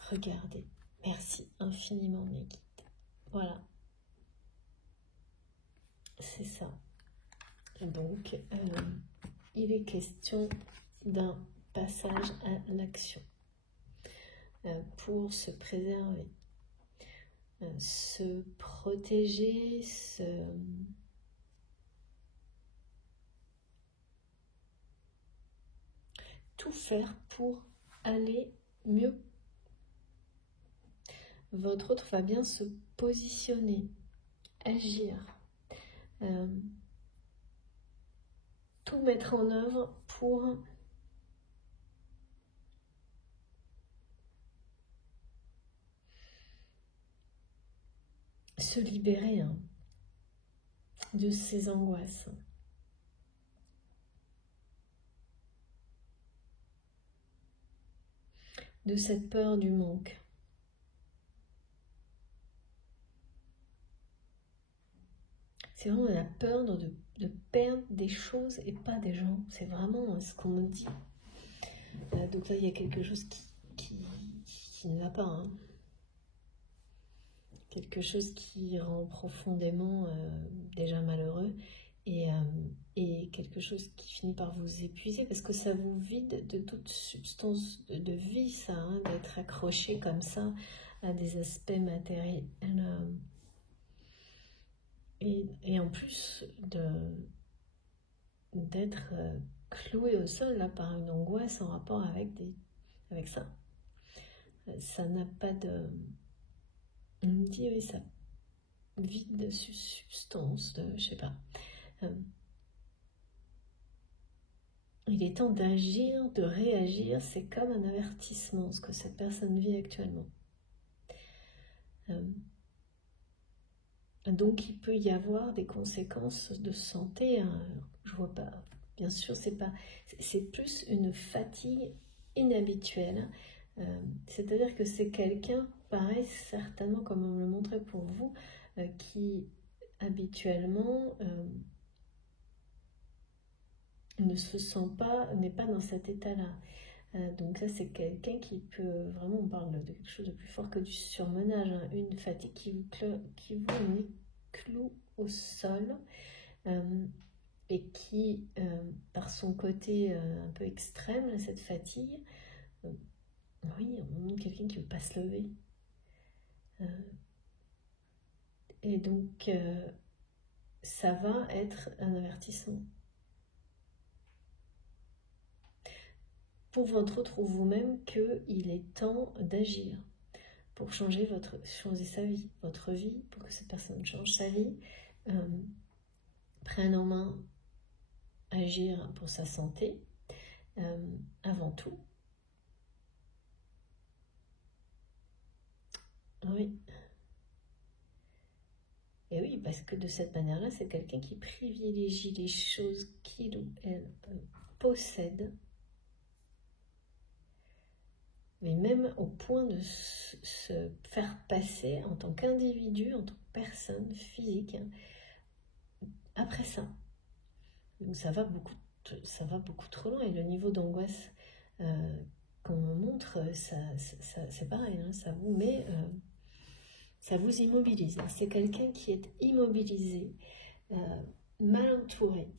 Regardez, merci infiniment mes guides. Voilà, c'est ça. Donc, il est question d'un passage à l'action pour se préserver, se protéger, tout faire pour aller mieux. Votre autre va bien se positionner, agir, tout mettre en œuvre pour se libérer de ces angoisses. De cette peur du manque. C'est vraiment la peur de perdre des choses et pas des gens. C'est vraiment ce qu'on me dit. Donc là, il y a quelque chose qui ne va pas. Hein. Quelque chose qui rend profondément déjà malheureux et quelque chose qui finit par vous épuiser parce que ça vous vide de toute substance de vie, ça, hein, d'être accroché comme ça à des aspects matériels. Et en plus d'être cloué au sol là, par une angoisse en rapport avec ça. Ça n'a pas de... On me dit, oui, ça vide de substance, je sais pas. Il est temps d'agir, de réagir, c'est comme un avertissement, ce que cette personne vit actuellement. Donc il peut y avoir des conséquences de santé, hein. Je vois pas, bien sûr, c'est plus une fatigue inhabituelle. C'est-à-dire que c'est quelqu'un, pareil, certainement comme on me le montrait pour vous, qui habituellement ne se sent pas, n'est pas dans cet état-là. Donc là, c'est quelqu'un qui peut, vraiment, on parle de quelque chose de plus fort que du surmenage, hein, une fatigue qui vous cloue au sol, et qui, par son côté un peu extrême, cette fatigue, oui, on montre quelqu'un qui ne veut pas se lever. Et donc, ça va être un avertissement. Pour votre autre ou vous-même, qu'il est temps d'agir pour changer sa vie, votre vie, pour que cette personne change sa vie, prenne en main, agir pour sa santé, avant tout. Oui. Et oui, parce que de cette manière-là, c'est quelqu'un qui privilégie les choses qu'il ou elle possède, mais même au point de se faire passer en tant qu'individu, en tant que personne physique, après ça. Donc ça va beaucoup trop loin, et le niveau d'angoisse qu'on me montre, c'est pareil, hein, ça vous met... ça vous immobilise. C'est quelqu'un qui est immobilisé, mal entouré,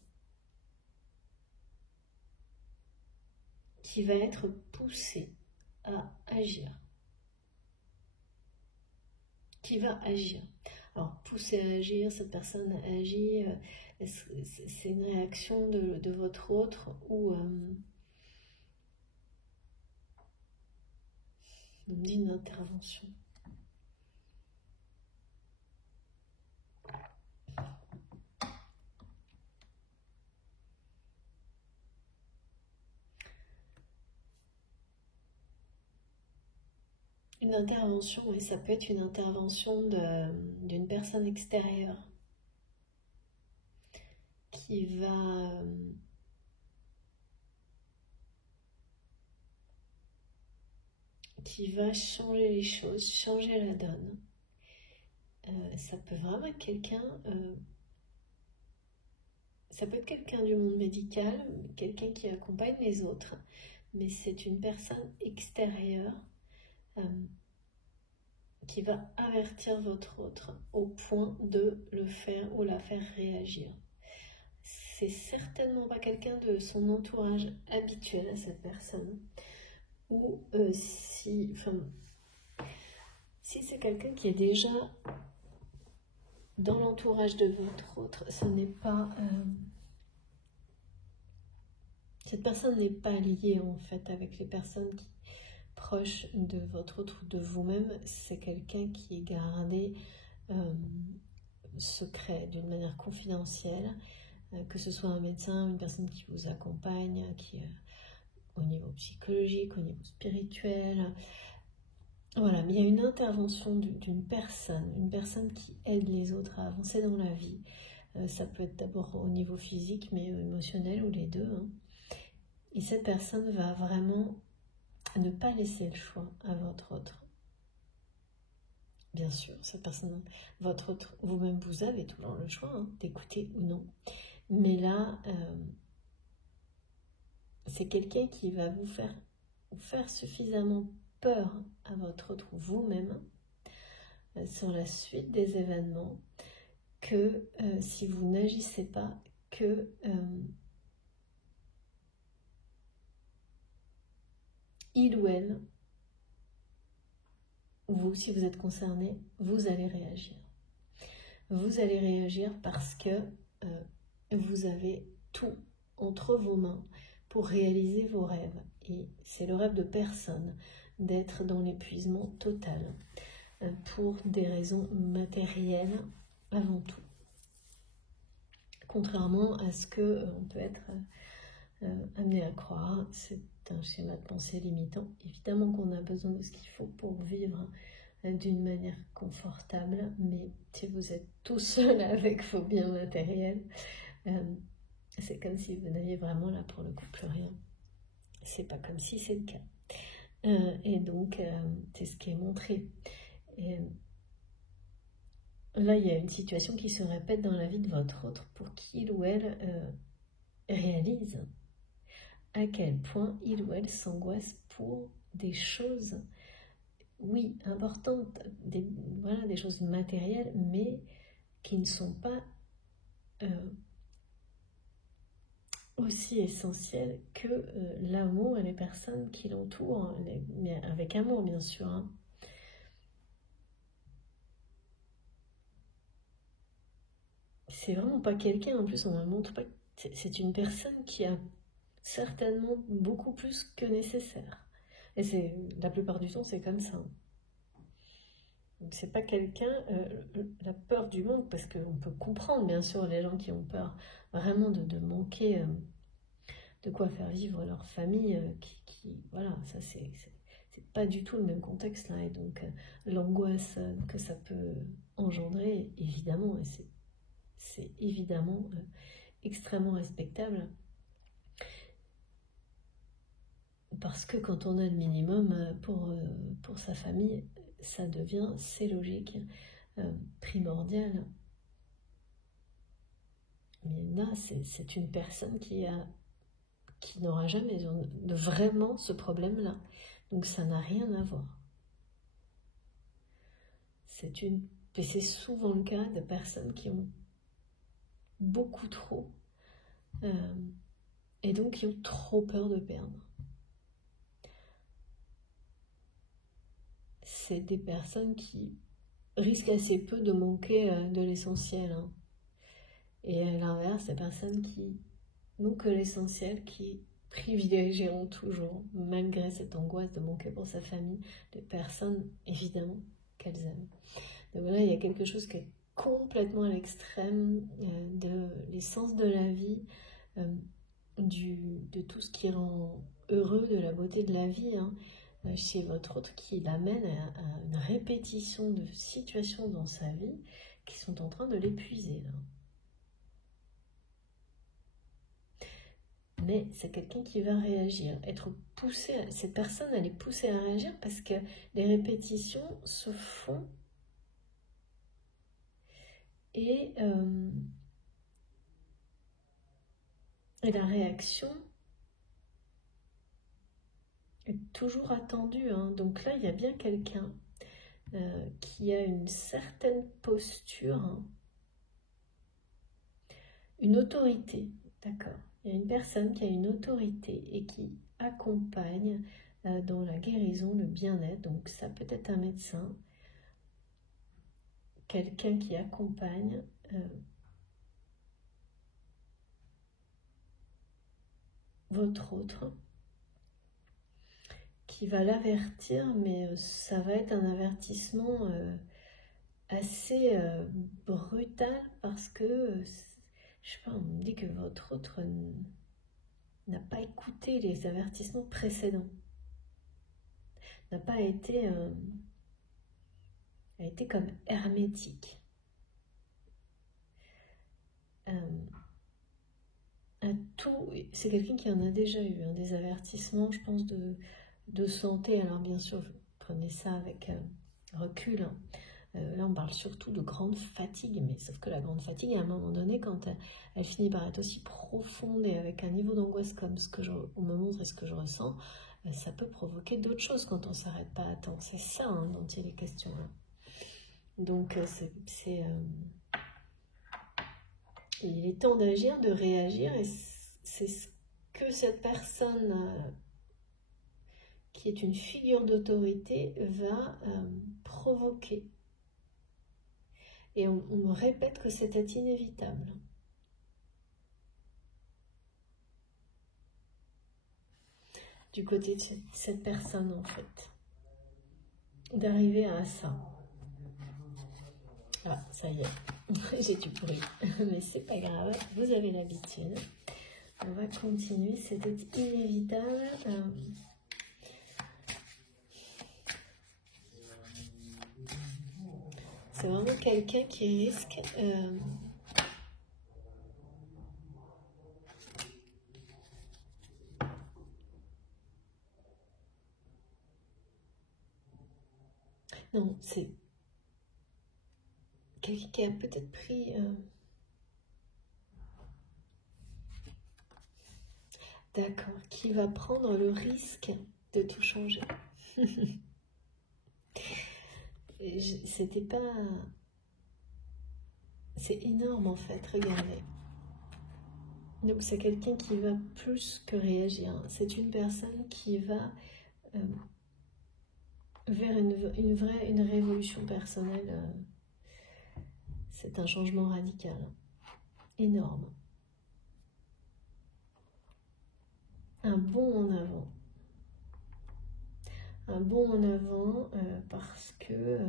qui va être poussé à agir. Qui va agir. Alors, poussé à agir, cette personne agit, c'est une réaction de votre autre ou on me dit une intervention. Une intervention, oui, ça peut être une intervention d'une personne extérieure qui va changer les choses, changer la donne. Ça peut vraiment être quelqu'un, ça peut être quelqu'un du monde médical, quelqu'un qui accompagne les autres, mais c'est une personne extérieure qui va avertir votre autre au point de le faire ou la faire réagir. C'est certainement pas quelqu'un de son entourage habituel à cette personne, ou si c'est quelqu'un qui est déjà dans l'entourage de votre autre, ce n'est pas... cette personne n'est pas liée en fait avec les personnes proches de votre autre ou de vous-même. C'est quelqu'un qui est gardé secret, d'une manière confidentielle, que ce soit un médecin, une personne qui vous accompagne, qui au niveau psychologique, au niveau spirituel. Voilà, mais il y a une intervention d'une personne, une personne qui aide les autres à avancer dans la vie. Ça peut être d'abord au niveau physique, mais émotionnel, ou les deux, hein. Et cette personne va vraiment ne pas laisser le choix à votre autre. Bien sûr, cette personne, votre autre, vous-même, vous avez toujours le choix, hein, d'écouter ou non. Mais là, c'est quelqu'un qui va vous faire suffisamment peur à votre autre ou vous-même sur la suite des événements que si vous n'agissez pas, que il ou elle, ou vous, si vous êtes concerné, vous allez réagir. Vous allez réagir parce que vous avez tout entre vos mains pour réaliser vos rêves. Et c'est le rêve de personne d'être dans l'épuisement total pour des raisons matérielles avant tout. Contrairement à ce qu'on peut être amené à croire, c'est un schéma de pensée limitant. Évidemment qu'on a besoin de ce qu'il faut pour vivre d'une manière confortable, mais si vous êtes tout seul avec vos biens matériels, c'est comme si vous n'aviez vraiment là pour le coup plus rien. C'est pas comme si c'est le cas. Et donc, c'est ce qui est montré. Et là, il y a une situation qui se répète dans la vie de votre autre pour qu'il ou elle réalise à quel point il ou elle s'angoisse pour des choses, oui, importantes, voilà, des choses matérielles, mais qui ne sont pas aussi essentielles que l'amour et les personnes qui l'entourent, mais avec amour bien sûr. Hein. C'est vraiment pas quelqu'un, en plus on ne montre pas, c'est une personne qui a certainement beaucoup plus que nécessaire. Et la plupart du temps, c'est comme ça. Donc, c'est pas quelqu'un, la peur du manque, parce qu'on peut comprendre, bien sûr, les gens qui ont peur vraiment de manquer de quoi faire vivre leur famille, voilà, ça c'est pas du tout le même contexte là, et donc l'angoisse que ça peut engendrer, évidemment, et c'est évidemment extrêmement respectable. Parce que quand on a le minimum pour sa famille, ça devient, c'est logique, primordial. Mais là, c'est une personne qui n'aura jamais de vraiment ce problème-là. Donc ça n'a rien à voir. Et c'est souvent le cas de personnes qui ont beaucoup trop, et donc qui ont trop peur de perdre. C'est des personnes qui risquent assez peu de manquer de l'essentiel. Hein. Et à l'inverse, des personnes qui n'ont que l'essentiel, qui privilégieront toujours, malgré cette angoisse de manquer pour sa famille, des personnes, évidemment, qu'elles aiment. Donc voilà, il y a quelque chose qui est complètement à l'extrême de l'essence de la vie, de tout ce qui rend heureux, de la beauté de la vie, hein, chez votre autre, qui l'amène à une répétition de situations dans sa vie qui sont en train de l'épuiser. Mais c'est quelqu'un qui va réagir, être poussé, cette personne elle est poussée à réagir parce que les répétitions se font et la réaction est toujours attendue. Hein. Donc là, il y a bien quelqu'un qui a une certaine posture, hein, une autorité, d'accord. Il y a une personne qui a une autorité et qui accompagne dans la guérison, le bien-être. Donc ça peut être un médecin, quelqu'un qui accompagne votre autre, qui va l'avertir, mais ça va être un avertissement assez brutal parce que, je sais pas, on me dit que votre autre n'a pas écouté les avertissements précédents, n'a pas été, a été comme hermétique. C'est quelqu'un qui en a déjà eu des avertissements, je pense, de santé. Alors bien sûr, prenez ça avec recul. Hein. Là, on parle surtout de grande fatigue, mais sauf que la grande fatigue, à un moment donné, quand elle finit par être aussi profonde et avec un niveau d'angoisse comme ce que on me montre et ce que je ressens, ça peut provoquer d'autres choses quand on ne s'arrête pas à temps. C'est ça hein, dont il est question là. Donc, il est temps d'agir, de réagir, et c'est ce que cette personne qui est une figure d'autorité va provoquer. Et on me répète que c'était inévitable. Du côté de cette personne, en fait. D'arriver à ça. Ah, ça y est. J'ai du bruit. Mais c'est pas grave. Vous avez l'habitude. On va continuer. C'était inévitable. C'est vraiment quelqu'un qui risque... Non, c'est quelqu'un qui a peut-être pris... D'accord, qui va prendre le risque de tout changer. C'était pas... C'est énorme en fait, regardez. Donc c'est quelqu'un qui va plus que réagir. C'est une personne qui va vers une révolution personnelle. C'est un changement radical, énorme. Un bond en avant. Un bond en avant parce que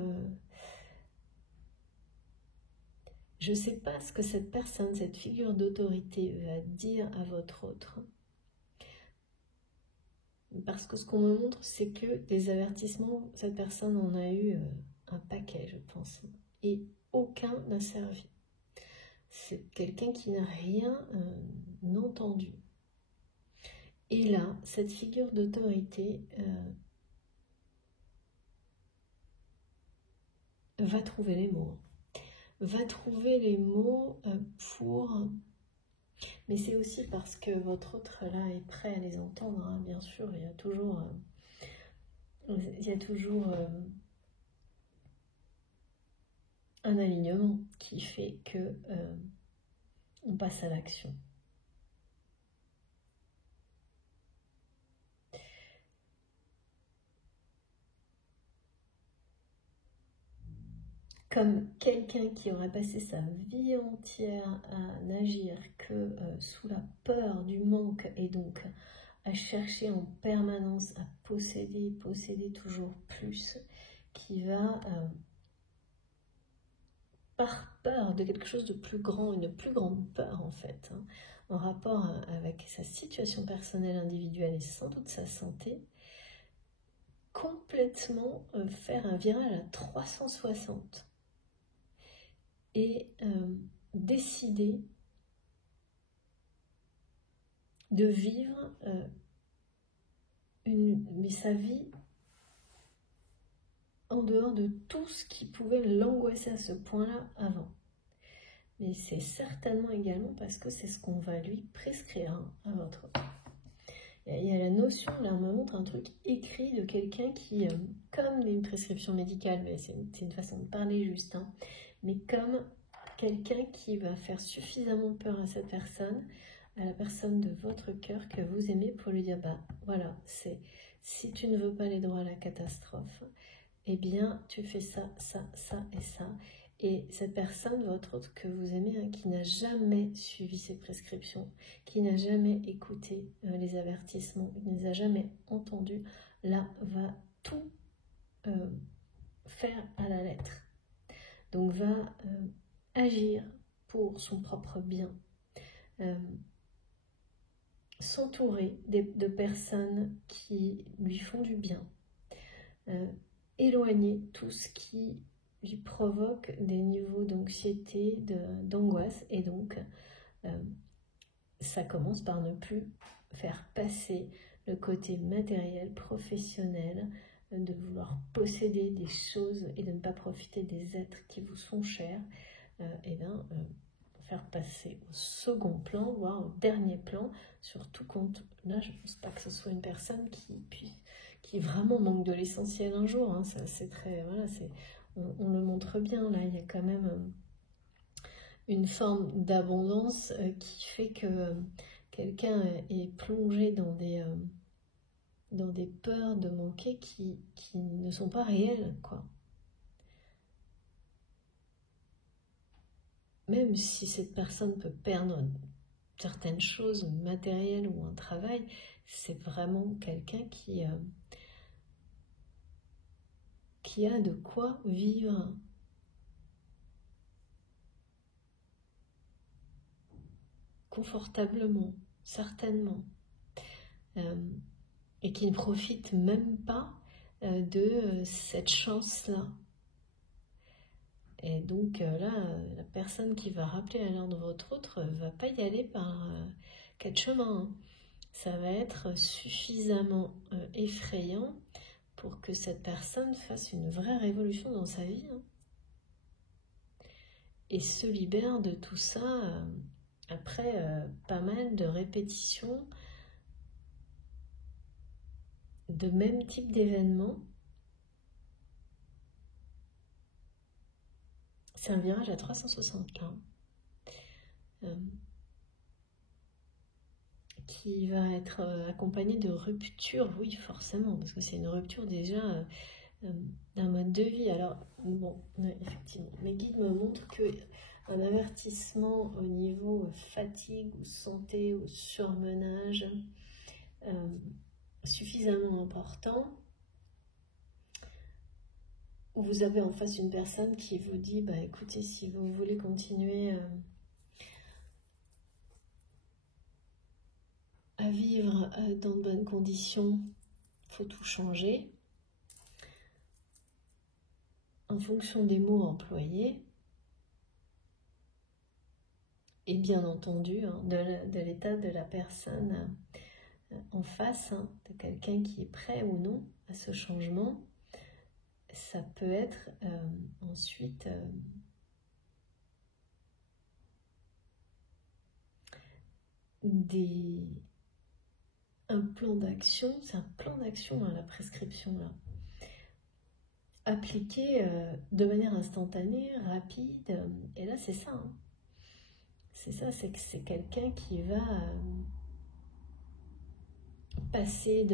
je ne sais pas ce que cette personne, cette figure d'autorité va dire à votre autre. Parce que ce qu'on me montre, c'est que des avertissements, cette personne en a eu un paquet, je pense. Et aucun n'a servi. C'est quelqu'un qui n'a rien entendu. Et là, cette figure d'autorité va trouver les mots. Va trouver les mots pour... Mais c'est aussi parce que votre autre là est prêt à les entendre, hein. Bien sûr, il y a toujours un alignement qui fait que on passe à l'action. Comme quelqu'un qui aurait passé sa vie entière à n'agir que sous la peur du manque et donc à chercher en permanence à posséder toujours plus, qui va, par peur de quelque chose de plus grand, une plus grande peur en fait, hein, en rapport avec sa situation personnelle individuelle et sans doute sa santé, complètement faire un virage à 360 et décider de vivre mais sa vie en dehors de tout ce qui pouvait l'angoisser à ce point-là avant. Mais c'est certainement également parce que c'est ce qu'on va lui prescrire, hein, à votre autre. Il y a la notion, là on me montre un truc écrit de quelqu'un qui, comme une prescription médicale, mais c'est une façon de parler juste, hein, mais comme quelqu'un qui va faire suffisamment peur à cette personne, à la personne de votre cœur que vous aimez, pour lui dire, bah voilà, c'est si tu ne veux pas les droits à la catastrophe, eh bien tu fais ça, ça, ça et ça. Et cette personne, votre autre que vous aimez, hein, qui n'a jamais suivi ses prescriptions, qui n'a jamais écouté les avertissements, qui ne les a jamais entendus, là va tout faire à la lettre. Donc va agir pour son propre bien, s'entourer de personnes qui lui font du bien, éloigner tout ce qui lui provoque des niveaux d'anxiété, d'angoisse, et donc ça commence par ne plus faire passer le côté matériel, professionnel, de vouloir posséder des choses et de ne pas profiter des êtres qui vous sont chers, et bien faire passer au second plan, voire au dernier plan, surtout quand, là je ne pense pas que ce soit une personne qui vraiment manque de l'essentiel un jour, hein. Ça, c'est très, voilà, on le montre bien, là il y a quand même une forme d'abondance qui fait que quelqu'un est plongé dans des peurs de manquer qui ne sont pas réelles, quoi. Même si cette personne peut perdre certaines choses matérielles ou un travail, c'est vraiment quelqu'un qui a de quoi vivre. Confortablement, certainement. Et qui ne profite même pas de cette chance-là. Et donc là, la personne qui va rappeler à l'ordre de votre autre va pas y aller par quatre chemins, hein. Ça va être suffisamment effrayant pour que cette personne fasse une vraie révolution dans sa vie, hein, et se libère de tout ça après pas mal de répétitions de même type d'événement. C'est un virage à 360 là, qui va être accompagné de rupture, oui forcément, parce que c'est une rupture déjà d'un mode de vie. Alors bon, effectivement, mes guides me montrent que un avertissement au niveau fatigue ou santé ou surmenage suffisamment important, où vous avez en face une personne qui vous dit bah écoutez, si vous voulez continuer à vivre dans de bonnes conditions, il faut tout changer en fonction des mots employés et bien entendu de l'état de la personne en face, hein, de quelqu'un qui est prêt ou non à ce changement. Ça peut être ensuite un plan d'action, c'est un plan d'action, hein, la prescription là, appliqué de manière instantanée, rapide, et là c'est ça, hein. C'est ça, c'est que c'est quelqu'un qui va passer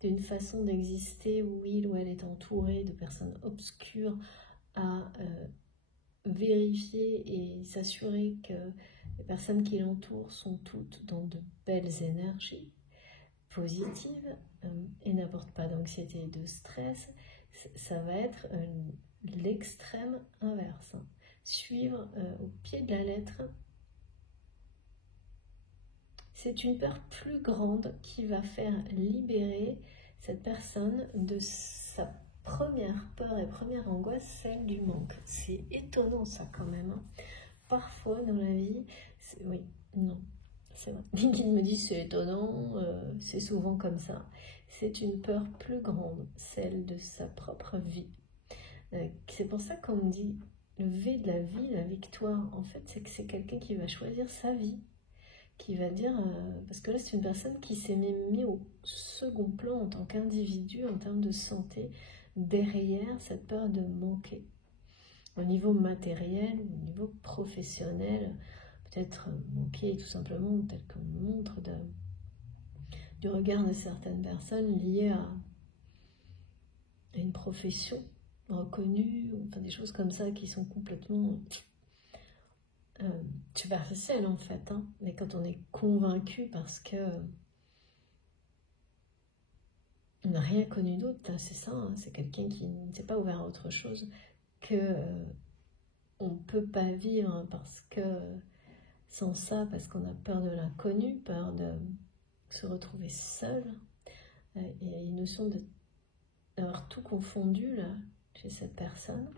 d'une façon d'exister où il ou elle est entouré de personnes obscures à vérifier et s'assurer que les personnes qui l'entourent sont toutes dans de belles énergies positives et n'apportent pas d'anxiété et de stress. Ça va être l'extrême inverse, hein. Suivre au pied de la lettre. C'est une peur plus grande qui va faire libérer cette personne de sa première peur et première angoisse, celle du manque. C'est étonnant ça quand même, hein. Parfois dans la vie, oui, non, c'est vrai. Les guides me disent c'est étonnant, c'est souvent comme ça. C'est une peur plus grande, celle de sa propre vie. C'est pour ça qu'on me dit le V de la vie, la victoire, en fait, c'est que c'est quelqu'un qui va choisir sa vie, qui va dire, parce que là c'est une personne qui s'est mis au second plan en tant qu'individu en termes de santé, derrière cette peur de manquer, au niveau matériel, au niveau professionnel, peut-être manquer tout simplement, tel qu'on montre du regard de certaines personnes liées à une profession reconnue, enfin des choses comme ça qui sont complètement superficielles en fait, hein. Mais quand on est convaincu parce que on n'a rien connu d'autre, hein, c'est ça, hein, c'est quelqu'un qui ne s'est pas ouvert à autre chose, que on ne peut pas vivre parce que sans ça, parce qu'on a peur de l'inconnu, peur de se retrouver seul. Il y a une notion d'avoir tout confondu là chez cette personne.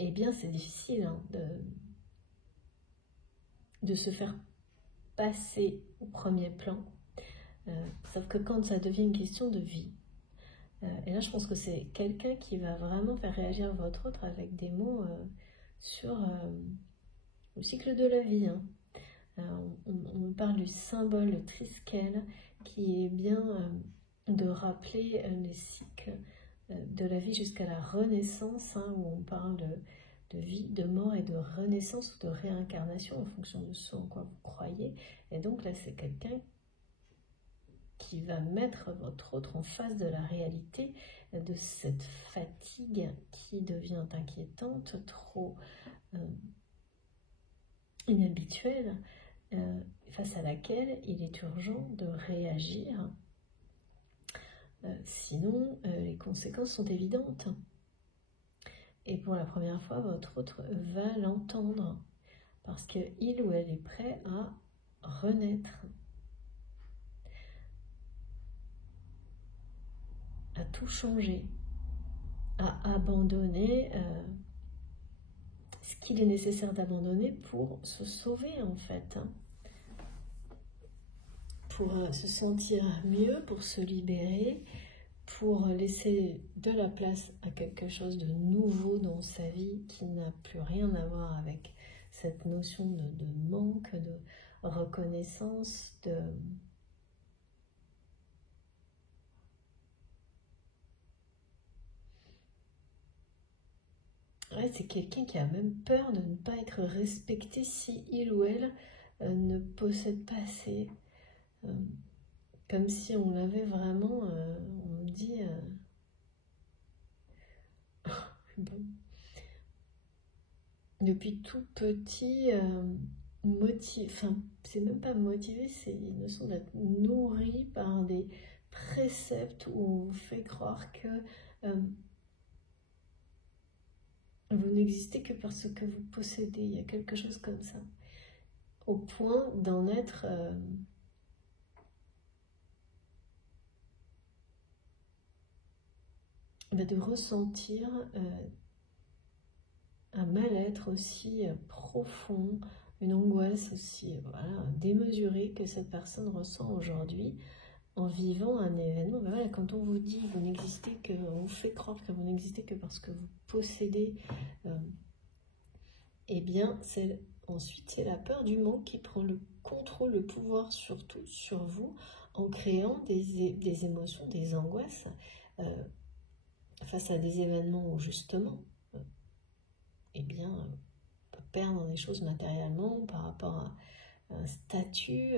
Eh bien, c'est difficile, hein, de se faire passer au premier plan. Sauf que quand ça devient une question de vie, et là je pense que c'est quelqu'un qui va vraiment faire réagir votre autre avec des mots sur le cycle de la vie, hein. On me parle du symbole, le triskel, qui est bien de rappeler les cycles de la vie jusqu'à la renaissance, hein, où on parle de vie, de mort et de renaissance ou de réincarnation en fonction de ce en quoi vous croyez. Et donc là, c'est quelqu'un qui va mettre votre autre en face de la réalité de cette fatigue qui devient inquiétante, trop inhabituelle, face à laquelle il est urgent de réagir. Sinon, les conséquences sont évidentes. Et pour la première fois, votre autre va l'entendre parce qu'il ou elle est prêt à renaître, à tout changer. à abandonner ce qu'il est nécessaire d'abandonner pour se sauver en fait, hein. Pour se sentir mieux, pour se libérer, pour laisser de la place à quelque chose de nouveau dans sa vie qui n'a plus rien à voir avec cette notion de manque, de reconnaissance, Ouais, c'est quelqu'un qui a même peur de ne pas être respecté si il ou elle ne possède pas assez. Euh, Comme si on l'avait vraiment, on me dit, bon, depuis tout petit, enfin, c'est même pas motivé, c'est une notion d'être nourri par des préceptes où on vous fait croire que vous n'existez que parce que vous possédez. Il y a quelque chose comme ça, au point d'en être de ressentir un mal-être aussi profond, une angoisse aussi voilà, démesurée que cette personne ressent aujourd'hui en vivant un événement. Ben voilà, quand on vous dit vous n'existez que, on vous fait croire que vous n'existez que parce que vous possédez, eh bien ensuite c'est la peur du manque qui prend le contrôle, le pouvoir surtout sur vous en créant des émotions, des angoisses face à des événements où justement eh bien, on peut perdre des choses matériellement par rapport à un statut,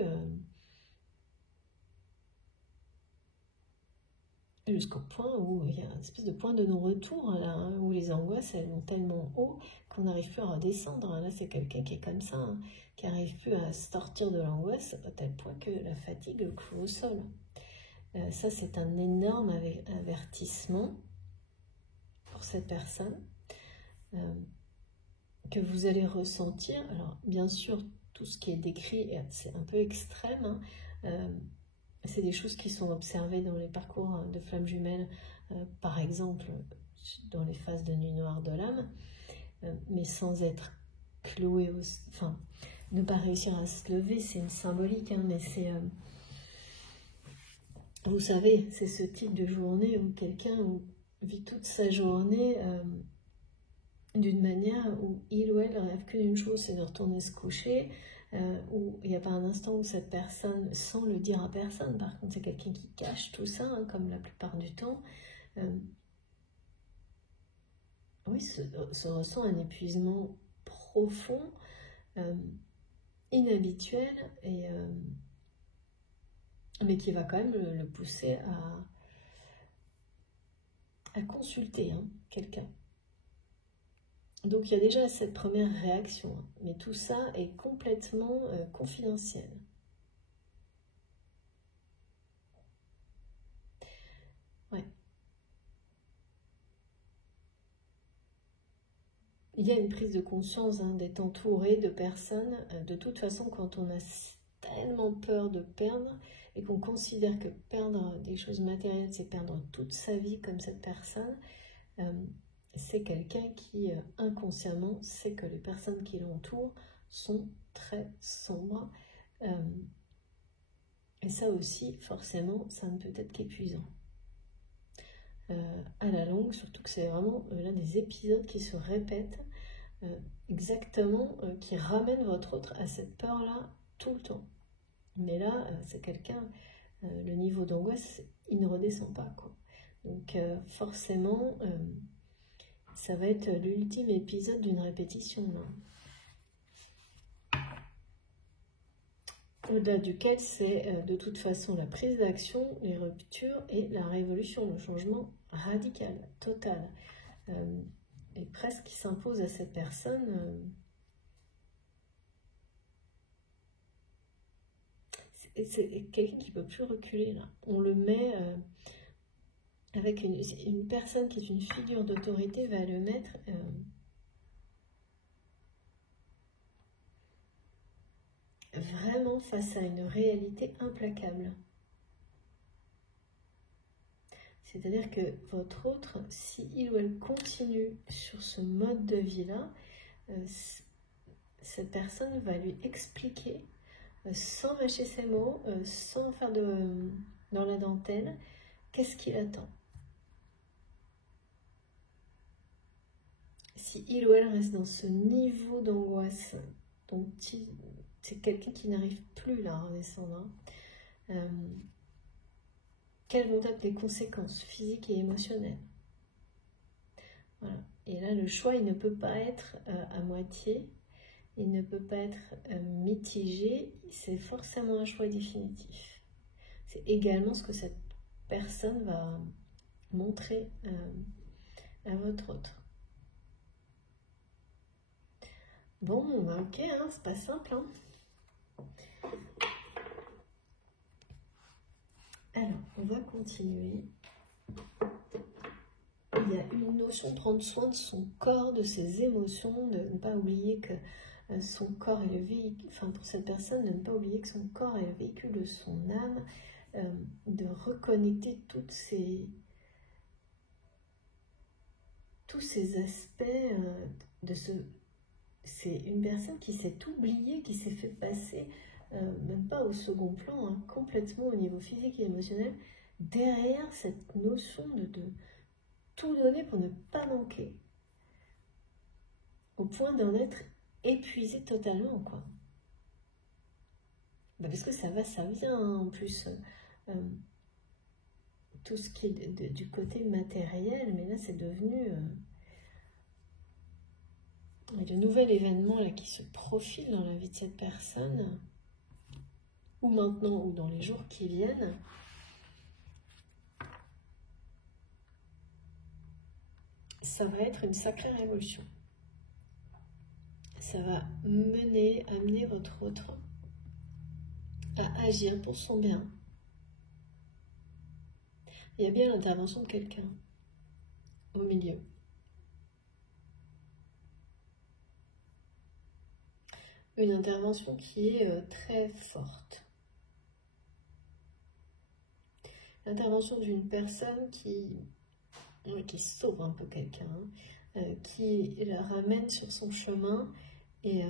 jusqu'au point où il y a une espèce de point de non-retour, là, hein, où les angoisses, elles vont tellement haut qu'on n'arrive plus à redescendre. Là, c'est quelqu'un qui est comme ça, hein, qui n'arrive plus à sortir de l'angoisse, à tel point que la fatigue le cloue au sol. Ça, c'est un énorme avertissement pour cette personne. Que vous allez ressentir. Alors, bien sûr, tout ce qui est décrit, c'est un peu extrême. Hein. C'est des choses qui sont observées dans les parcours de flammes jumelles, par exemple, dans les phases de nuit noire de l'âme, mais sans être cloué, enfin, ne pas réussir à se lever, c'est une symbolique, hein, mais c'est... vous savez, c'est ce type de journée où quelqu'un vit toute sa journée... d'une manière où il ou elle rêve que d'une chose, c'est de retourner se coucher, où il n'y a pas un instant où cette personne, sans le dire à personne, par contre c'est quelqu'un qui cache tout ça, hein, comme la plupart du temps, oui, se ressent un épuisement profond, inhabituel, mais qui va quand même le pousser à consulter hein, quelqu'un. Donc il y a déjà cette première réaction, hein, mais tout ça est complètement confidentiel. Ouais. Il y a une prise de conscience hein, d'être entouré de personnes. De toute façon, quand on a tellement peur de perdre et qu'on considère que perdre des choses matérielles, c'est perdre toute sa vie comme cette personne, c'est quelqu'un qui inconsciemment sait que les personnes qui l'entourent sont très sombres. Et ça aussi, forcément, ça ne peut être qu'épuisant. À la longue, surtout que c'est vraiment là des épisodes qui se répètent exactement, qui ramènent votre autre à cette peur-là tout le temps. Mais là, c'est quelqu'un, le niveau d'angoisse, il ne redescend pas, quoi. Donc forcément, ça va être l'ultime épisode d'une répétition, là. Au-delà duquel c'est de toute façon la prise d'action, les ruptures et la révolution, le changement radical, total, et presque qui s'impose à cette personne. C'est quelqu'un qui ne peut plus reculer là. On le met avec une personne qui est une figure d'autorité, va le mettre vraiment face à une réalité implacable. C'est-à-dire que votre autre, si il ou elle continue sur ce mode de vie-là, cette personne va lui expliquer, sans mâcher ses mots, sans faire dans la dentelle, qu'est-ce qu'il attend. Si il ou elle reste dans ce niveau d'angoisse, donc c'est quelqu'un qui n'arrive plus là à redescendre, quelles vont être les conséquences physiques et émotionnelles? Voilà. Et là, le choix, il ne peut pas être à moitié, il ne peut pas être mitigé, c'est forcément un choix définitif. C'est également ce que cette personne va montrer à votre autre. Bon, bah ok, hein, c'est pas simple. Hein. Alors, on va continuer. Il y a une notion de prendre soin de son corps, de ses émotions, de ne pas oublier que son corps est le véhicule, enfin pour cette personne, de ne pas oublier que son corps est le véhicule de son âme, de reconnecter tous ces aspects de ce... C'est une personne qui s'est oubliée, qui s'est fait passer, même pas au second plan, hein, complètement au niveau physique et émotionnel, derrière cette notion de tout donner pour ne pas manquer, au point d'en être épuisé totalement, quoi. Bah parce que ça va, ça vient, hein, en plus, tout ce qui est du côté matériel, mais là c'est devenu... de nouvel événement là, qui se profile dans la vie de cette personne, ou maintenant, ou dans les jours qui viennent, ça va être une sacrée révolution. Ça va amener votre autre à agir pour son bien. Il y a bien l'intervention de quelqu'un au milieu. Une intervention qui est très forte. L'intervention d'une personne qui sauve un peu quelqu'un, qui la ramène sur son chemin et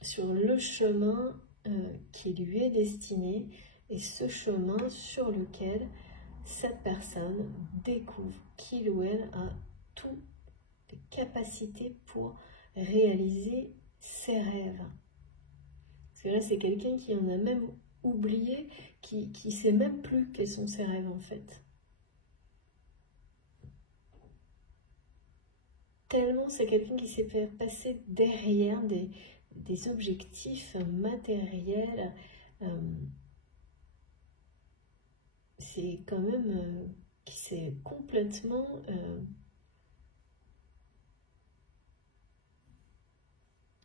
sur le chemin qui lui est destiné, et ce chemin sur lequel cette personne découvre qu'il ou elle a toutes les capacités pour réaliser ses rêves. Parce que là, c'est quelqu'un qui en a même oublié, qui ne sait même plus quels sont ses rêves en fait. Tellement c'est quelqu'un qui s'est fait passer derrière des objectifs matériels. C'est quand même qui s'est complètement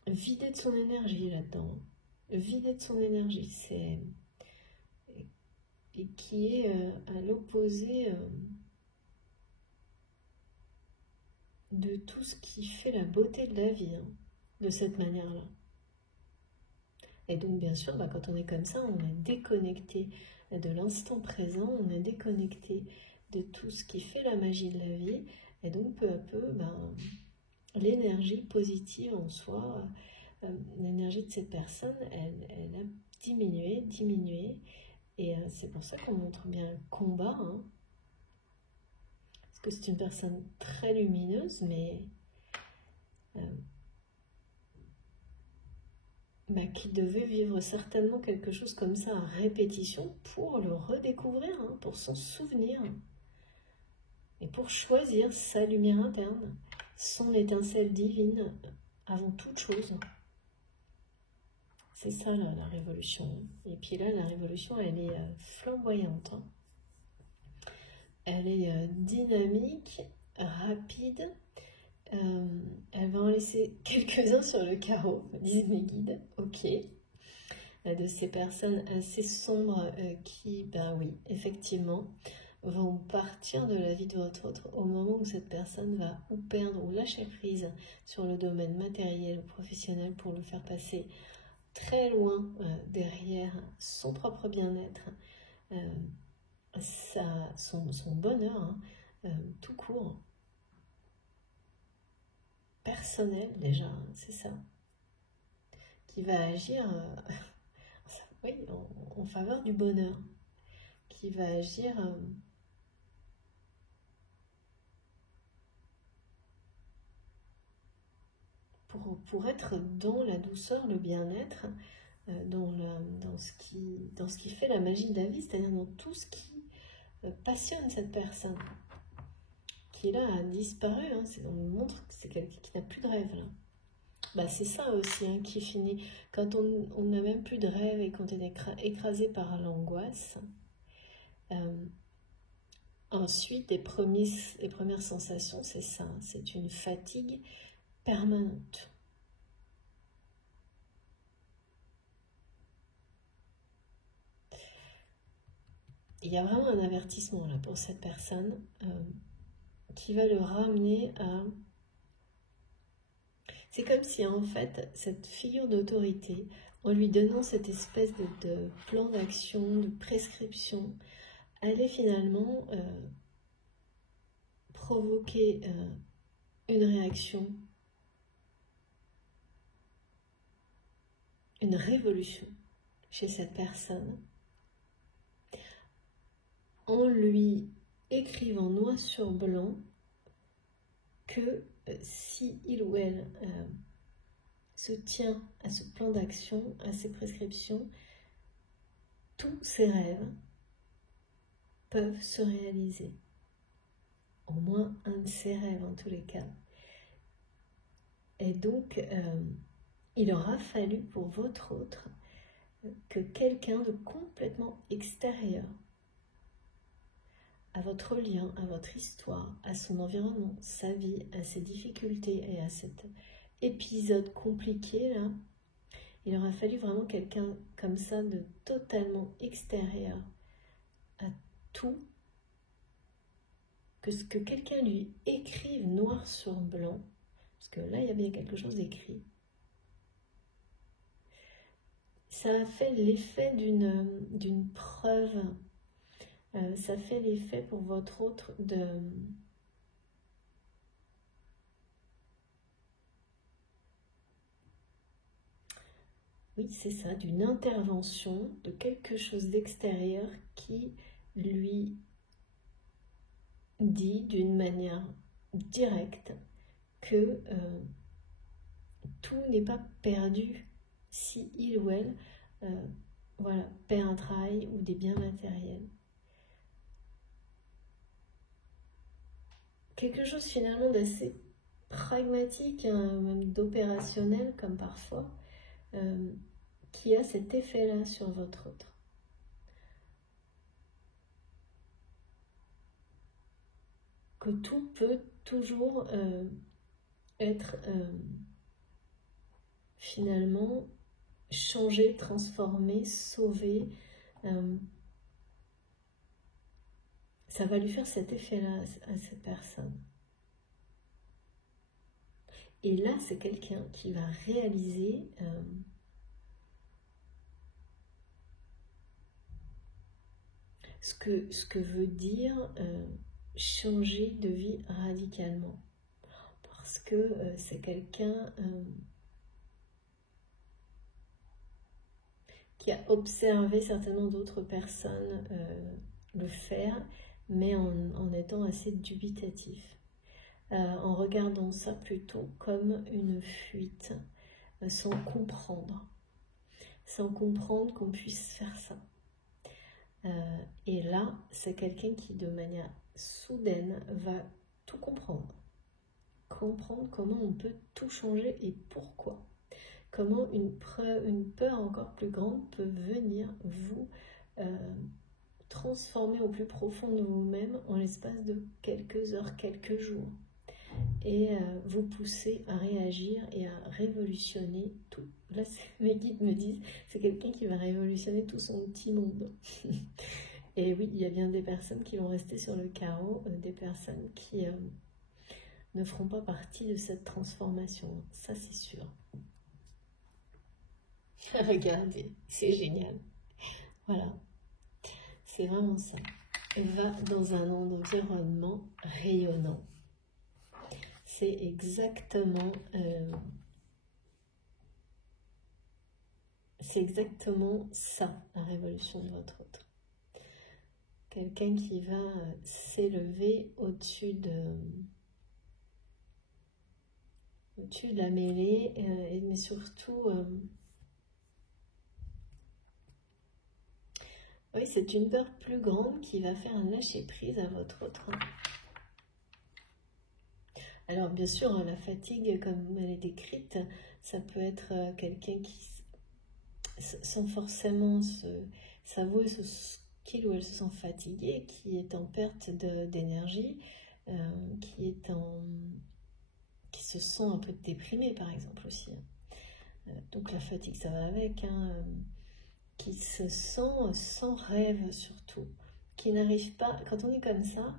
vidé de son énergie là-dedans. Vidé de son énergie. Et qui est à l'opposé de tout ce qui fait la beauté de la vie, hein, de cette manière-là. Et donc, bien sûr, bah, quand on est comme ça, on est déconnecté de l'instant présent, on est déconnecté de tout ce qui fait la magie de la vie, et donc, peu à peu, bah, l'énergie positive en soi, l'énergie de cette personne, elle a diminué, et c'est pour ça qu'on montre bien le combat, hein, parce que c'est une personne très lumineuse, mais qui devait vivre certainement quelque chose comme ça à répétition pour le redécouvrir, hein, pour s'en souvenir, et pour choisir sa lumière interne, son étincelle divine avant toute chose. C'est ça là, la révolution. Et puis là, la révolution, elle est flamboyante, hein. Elle est dynamique, rapide. Elle va en laisser quelques-uns sur le carreau, me disent mes guides. Ok. De ces personnes assez sombres qui, ben oui, effectivement, vont partir de la vie de votre autre au moment où cette personne va ou perdre ou lâcher prise sur le domaine matériel ou professionnel pour le faire passer très loin derrière son propre bien-être, son bonheur, hein, tout court, personnel déjà, hein, c'est ça, qui va agir oui, en faveur du bonheur, qui va agir pour être dans la douceur, le bien-être, dans ce qui fait la magie de la vie, c'est-à-dire dans tout ce qui passionne cette personne, qui là a disparu, hein, on nous montre que c'est quelqu'un qui n'a plus de rêve là. Bah, c'est ça aussi, hein, qui finit, quand on n'a même plus de rêve et quand on est écrasé par l'angoisse, ensuite les premières sensations, c'est ça, c'est une fatigue permanente. Il y a vraiment un avertissement là pour cette personne qui va le ramener à... C'est comme si en fait cette figure d'autorité, en lui donnant cette espèce de plan d'action, de prescription, allait finalement provoquer une réaction, une révolution chez cette personne, en lui écrivant noir sur blanc que si il ou elle se tient à ce plan d'action, à ces prescriptions, tous ses rêves peuvent se réaliser. Au moins un de ses rêves en tous les cas. Et donc, il aura fallu pour votre autre que quelqu'un de complètement extérieur à votre lien, à votre histoire, à son environnement, sa vie, à ses difficultés et à cet épisode compliqué là, il aura fallu vraiment quelqu'un comme ça de totalement extérieur à tout, que ce que quelqu'un lui écrive noir sur blanc, parce que là il y a bien quelque chose d'écrit. Ça a fait l'effet d'une preuve. Ça fait l'effet pour votre autre de... Oui, c'est ça, d'une intervention, de quelque chose d'extérieur qui lui dit d'une manière directe que tout n'est pas perdu si il ou elle voilà, perd un travail ou des biens matériels. Quelque chose finalement d'assez pragmatique, hein, même d'opérationnel comme parfois, qui a cet effet-là sur votre autre. Que tout peut toujours être finalement changé, transformé, sauvé. Ça va lui faire cet effet-là à cette personne. Et là, c'est quelqu'un qui va réaliser ce que veut dire changer de vie radicalement. Parce que c'est quelqu'un qui a observé certainement d'autres personnes le faire, mais en étant assez dubitatif. En regardant ça plutôt comme une fuite, sans comprendre qu'on puisse faire ça. Et là, c'est quelqu'un qui, de manière soudaine, va tout comprendre comment on peut tout changer et pourquoi. Comment une peur encore plus grande peut venir vous transformer au plus profond de vous-même en l'espace de quelques heures, quelques jours. Et vous pousser à réagir et à révolutionner tout. Là, mes guides me disent, c'est quelqu'un qui va révolutionner tout son petit monde. Et oui, il y a bien des personnes qui vont rester sur le carreau, des personnes qui ne feront pas partie de cette transformation. Ça, c'est sûr. Regardez, c'est génial. Voilà, c'est vraiment ça. va dans un environnement rayonnant. C'est exactement ça, la révolution de votre autre. Quelqu'un qui va s'élever au-dessus de la mêlée, mais surtout, oui, c'est une peur plus grande qui va faire un lâcher-prise à votre autre. Alors, bien sûr, la fatigue, comme elle est décrite, ça peut être quelqu'un qui, sans forcément s'avouer qu'il ou elle se sent fatigué, qui est en perte d'énergie, qui se sent un peu déprimé, par exemple, aussi. Donc, la fatigue, ça va avec, qui se sent sans rêve, surtout, qui n'arrive pas, quand on est comme ça,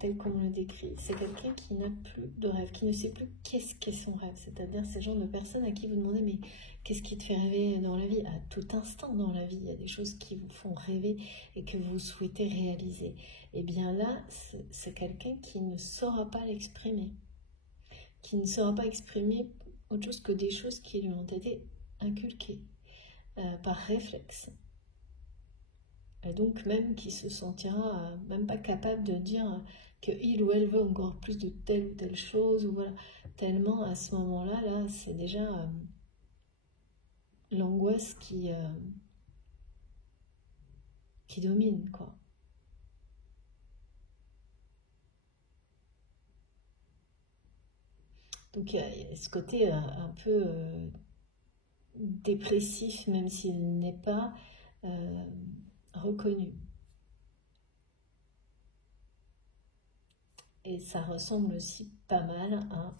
tel qu'on le décrit, c'est quelqu'un qui n'a plus de rêve, qui ne sait plus qu'est-ce qu'est son rêve. C'est-à-dire ces genre de personnes à qui vous demandez mais qu'est-ce qui te fait rêver dans la vie? À tout instant dans la vie, il y a des choses qui vous font rêver et que vous souhaitez réaliser. Et bien là, c'est quelqu'un qui ne saura pas l'exprimer, qui ne saura pas exprimer autre chose que des choses qui lui ont été inculquées par réflexe. Et donc même qui se sentira même pas capable de dire qu'il ou elle veut encore plus de telle ou telle chose, ou voilà, tellement à ce moment-là, là, c'est déjà l'angoisse qui domine, quoi. Donc il y a ce côté un peu dépressif, même s'il n'est pas reconnu. Et ça ressemble aussi pas mal à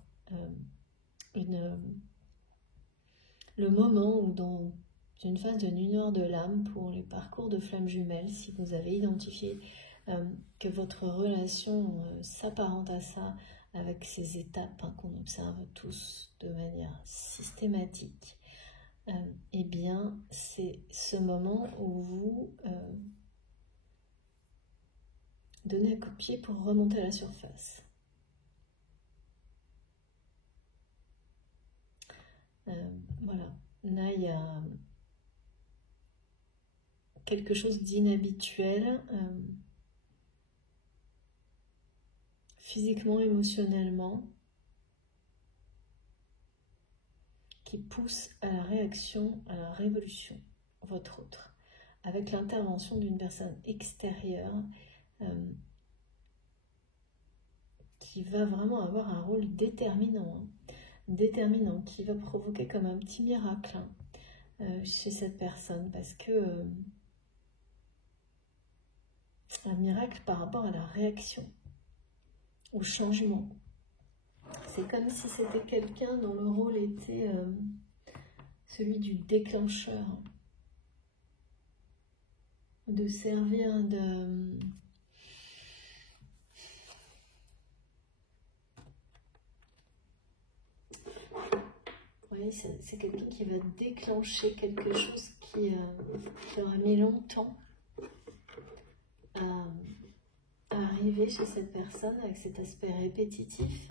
le moment où dans une phase de nuit noire de l'âme, pour les parcours de flammes jumelles, si vous avez identifié que votre relation s'apparente à ça, avec ces étapes qu'on observe tous de manière systématique, eh bien c'est ce moment où vous donnez un coup de pied pour remonter à la surface. Voilà, là il y a quelque chose d'inhabituel, physiquement, émotionnellement, qui pousse à la réaction, à la révolution, votre autre, avec l'intervention d'une personne extérieure qui va vraiment avoir un rôle déterminant, qui va provoquer comme un petit miracle chez cette personne, parce que un miracle par rapport à la réaction, au changement. C'est comme si c'était quelqu'un dont le rôle était celui du déclencheur, de servir de... Oui, c'est quelqu'un qui va déclencher quelque chose qui aura mis longtemps à arriver chez cette personne, avec cet aspect répétitif.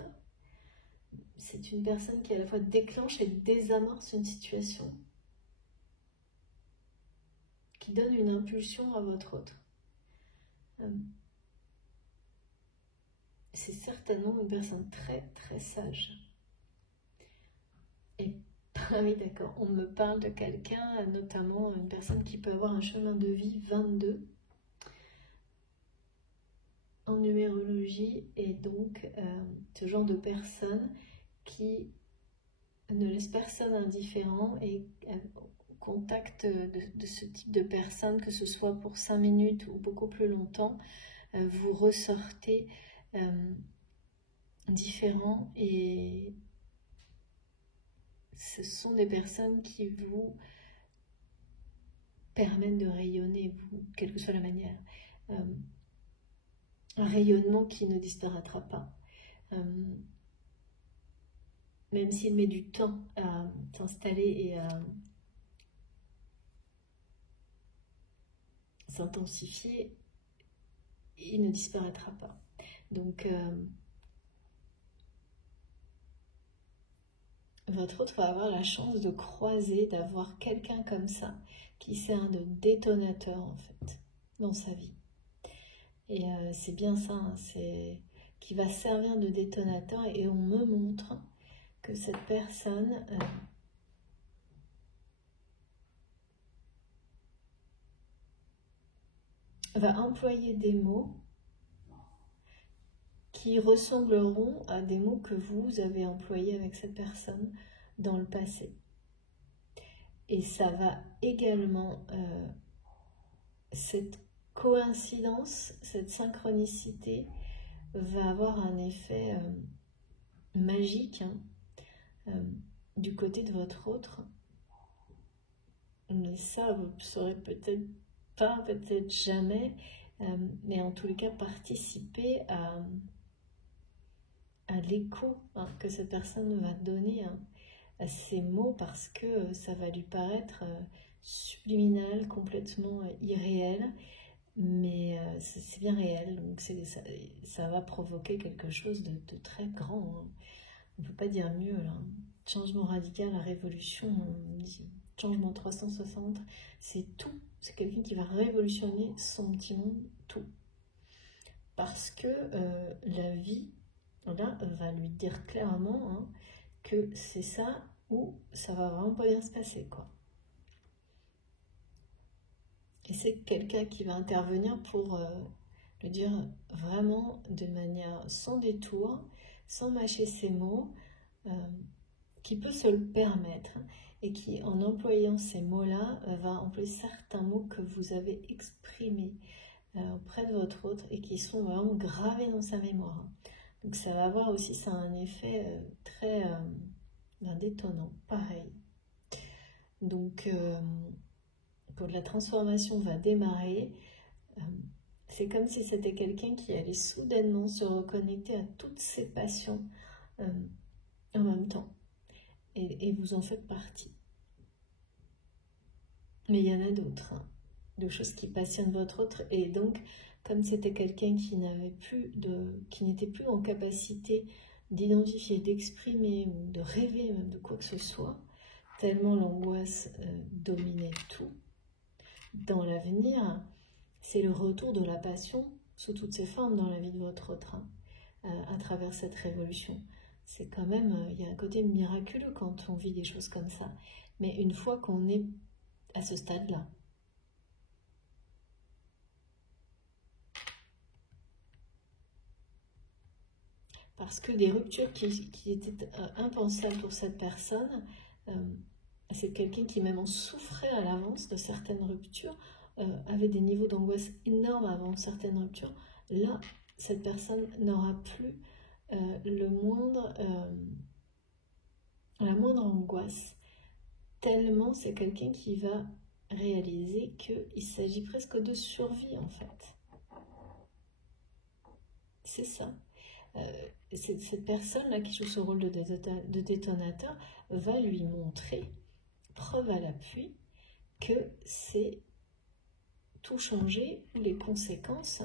C'est une personne qui à la fois déclenche et désamorce une situation, qui donne une impulsion à votre autre. C'est certainement une personne très très sage. Et ah oui, d'accord, on me parle de quelqu'un, notamment une personne qui peut avoir un chemin de vie 22 en numérologie, et donc ce genre de personne qui ne laisse personne indifférent, et au contact de ce type de personne, que ce soit pour 5 minutes ou beaucoup plus longtemps, vous ressortez différent, et ce sont des personnes qui vous permettent de rayonner, vous, quelle que soit la manière. Un rayonnement qui ne disparaîtra pas. Même s'il met du temps à s'installer et à s'intensifier, il ne disparaîtra pas. Donc, votre autre va avoir la chance de croiser, d'avoir quelqu'un comme ça, qui sert de détonateur en fait, dans sa vie. Et c'est bien ça, hein, c'est qui va servir de détonateur, et on me montre que cette personne va employer des mots qui ressembleront à des mots que vous avez employés avec cette personne dans le passé. Et ça va également, cette coïncidence, cette synchronicité va avoir un effet magique, hein, du côté de votre autre. Mais ça, vous ne saurez peut-être pas, peut-être jamais, mais en tous les cas, participer à l'écho, hein, que cette personne va donner, hein, à ces mots, parce que ça va lui paraître subliminal, complètement irréel, mais c'est bien réel, donc ça va provoquer quelque chose de très grand, hein. On ne peut pas dire mieux là. Changement radical, la révolution, changement 360, c'est tout. C'est quelqu'un qui va révolutionner son petit monde, tout. Parce que la vie, là, va lui dire clairement, hein, que c'est ça, ou ça va vraiment pas bien se passer, quoi. Et c'est quelqu'un qui va intervenir pour le dire vraiment de manière sans détour, sans mâcher ses mots, qui peut se le permettre, et qui, en employant ces mots-là, va employer certains mots que vous avez exprimés auprès de votre autre et qui sont vraiment gravés dans sa mémoire. Donc ça va avoir aussi ça un effet très détonnant, pareil. Donc quand la transformation va démarrer, c'est comme si c'était quelqu'un qui allait soudainement se reconnecter à toutes ses passions en même temps. Et vous en faites partie. Mais il y en a d'autres, hein, de choses qui passionnent votre autre. Et donc, comme c'était quelqu'un qui n'était plus en capacité d'identifier, d'exprimer ou de rêver même de quoi que ce soit, tellement l'angoisse dominait tout, dans l'avenir, c'est le retour de la passion sous toutes ses formes dans la vie de votre autre, hein, à travers cette révolution. C'est quand même, il y a un côté miraculeux quand on vit des choses comme ça. Mais une fois qu'on est à ce stade-là, parce que des ruptures qui étaient impensables pour cette personne, c'est quelqu'un qui même en souffrait à l'avance de certaines ruptures, avait des niveaux d'angoisse énormes avant certaines ruptures. Là, cette personne n'aura plus la moindre angoisse, tellement c'est quelqu'un qui va réaliser qu'il s'agit presque de survie en fait. C'est ça. Cette personne-là qui joue ce rôle de détonateur va lui montrer, preuve à l'appui, que c'est tout changer, ou les conséquences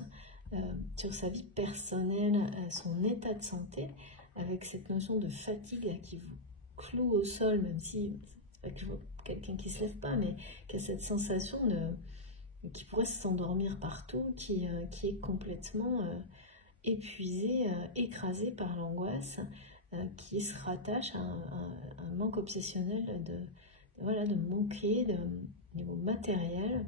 sur sa vie personnelle, son état de santé, avec cette notion de fatigue là, qui vous cloue au sol, même si c'est pas quelqu'un qui ne se lève pas, mais qui a cette sensation qui pourrait s'endormir partout, qui est complètement épuisé, écrasé par l'angoisse, qui se rattache à un manque obsessionnel de manquer au niveau matériel,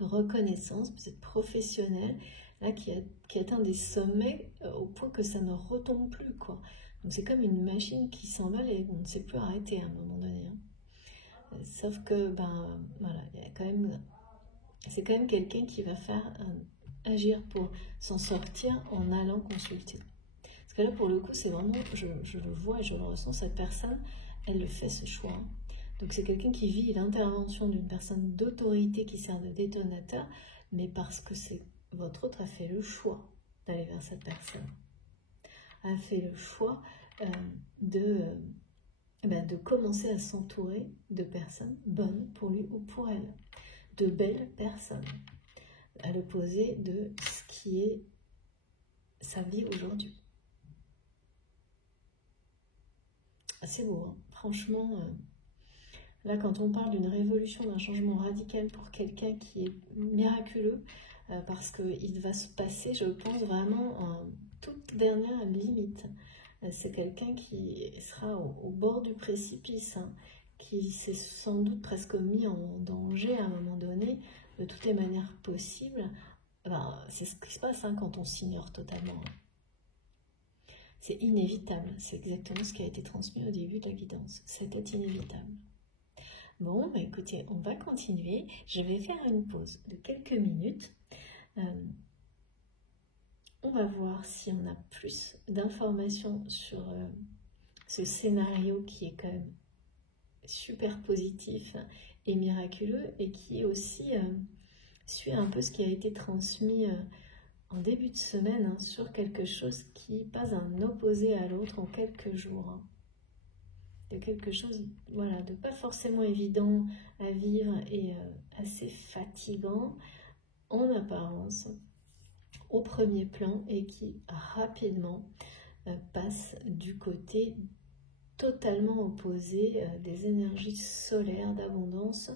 de reconnaissance, peut-être professionnelle, là, qui atteint des sommets au point que ça ne retombe plus, quoi. Donc c'est comme une machine qui s'envole et on ne sait plus arrêter à un moment donné, hein. Sauf que, voilà, c'est quand même quelqu'un qui va faire agir pour s'en sortir en allant consulter. Parce que là, pour le coup, c'est vraiment, je le vois et je le ressens, cette personne, elle le fait, ce choix. Donc c'est quelqu'un qui vit l'intervention d'une personne d'autorité qui sert de détonateur, mais parce que votre autre a fait le choix d'aller vers cette personne. A fait le choix de commencer à s'entourer de personnes bonnes pour lui ou pour elle. De belles personnes. à l'opposé de ce qui est sa vie aujourd'hui. C'est beau, hein. Franchement, là quand on parle d'une révolution, d'un changement radical pour quelqu'un qui est miraculeux, parce qu'il va se passer, je pense, vraiment en toute dernière limite. C'est quelqu'un qui sera au bord du précipice, hein, qui s'est sans doute presque mis en danger à un moment donné, de toutes les manières possibles. Ben, c'est ce qui se passe, hein, quand on s'ignore totalement. C'est inévitable, c'est exactement ce qui a été transmis au début de la guidance. C'était inévitable. Bon, bah écoutez, on va continuer. Je vais faire une pause de quelques minutes. On va voir si on a plus d'informations sur ce scénario qui est quand même super positif et miraculeux et qui aussi suit un peu ce qui a été transmis en début de semaine, hein, sur quelque chose qui passe un opposé à l'autre en quelques jours. Hein. De quelque chose, voilà, de pas forcément évident à vivre et assez fatigant en apparence au premier plan et qui rapidement passe du côté totalement opposé des énergies solaires d'abondance,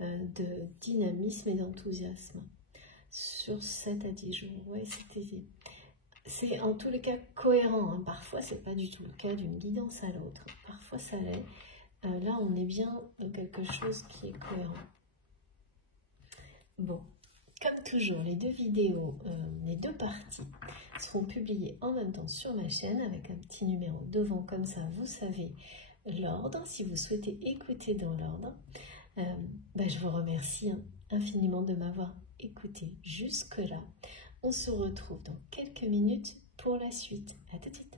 de dynamisme et d'enthousiasme. Sur 7 à 10 jours, ouais, c'est en tous les cas cohérent, hein. Parfois c'est pas du tout le cas d'une guidance à l'autre, parfois ça l'est. Là on est bien dans quelque chose qui est cohérent. Bon, comme toujours, les deux vidéos, les deux parties seront publiées en même temps sur ma chaîne avec un petit numéro devant, comme ça vous savez l'ordre. Si vous souhaitez écouter dans l'ordre, je vous remercie, hein, infiniment de m'avoir écouté jusque-là. On se retrouve dans quelques minutes pour la suite. À tout de suite.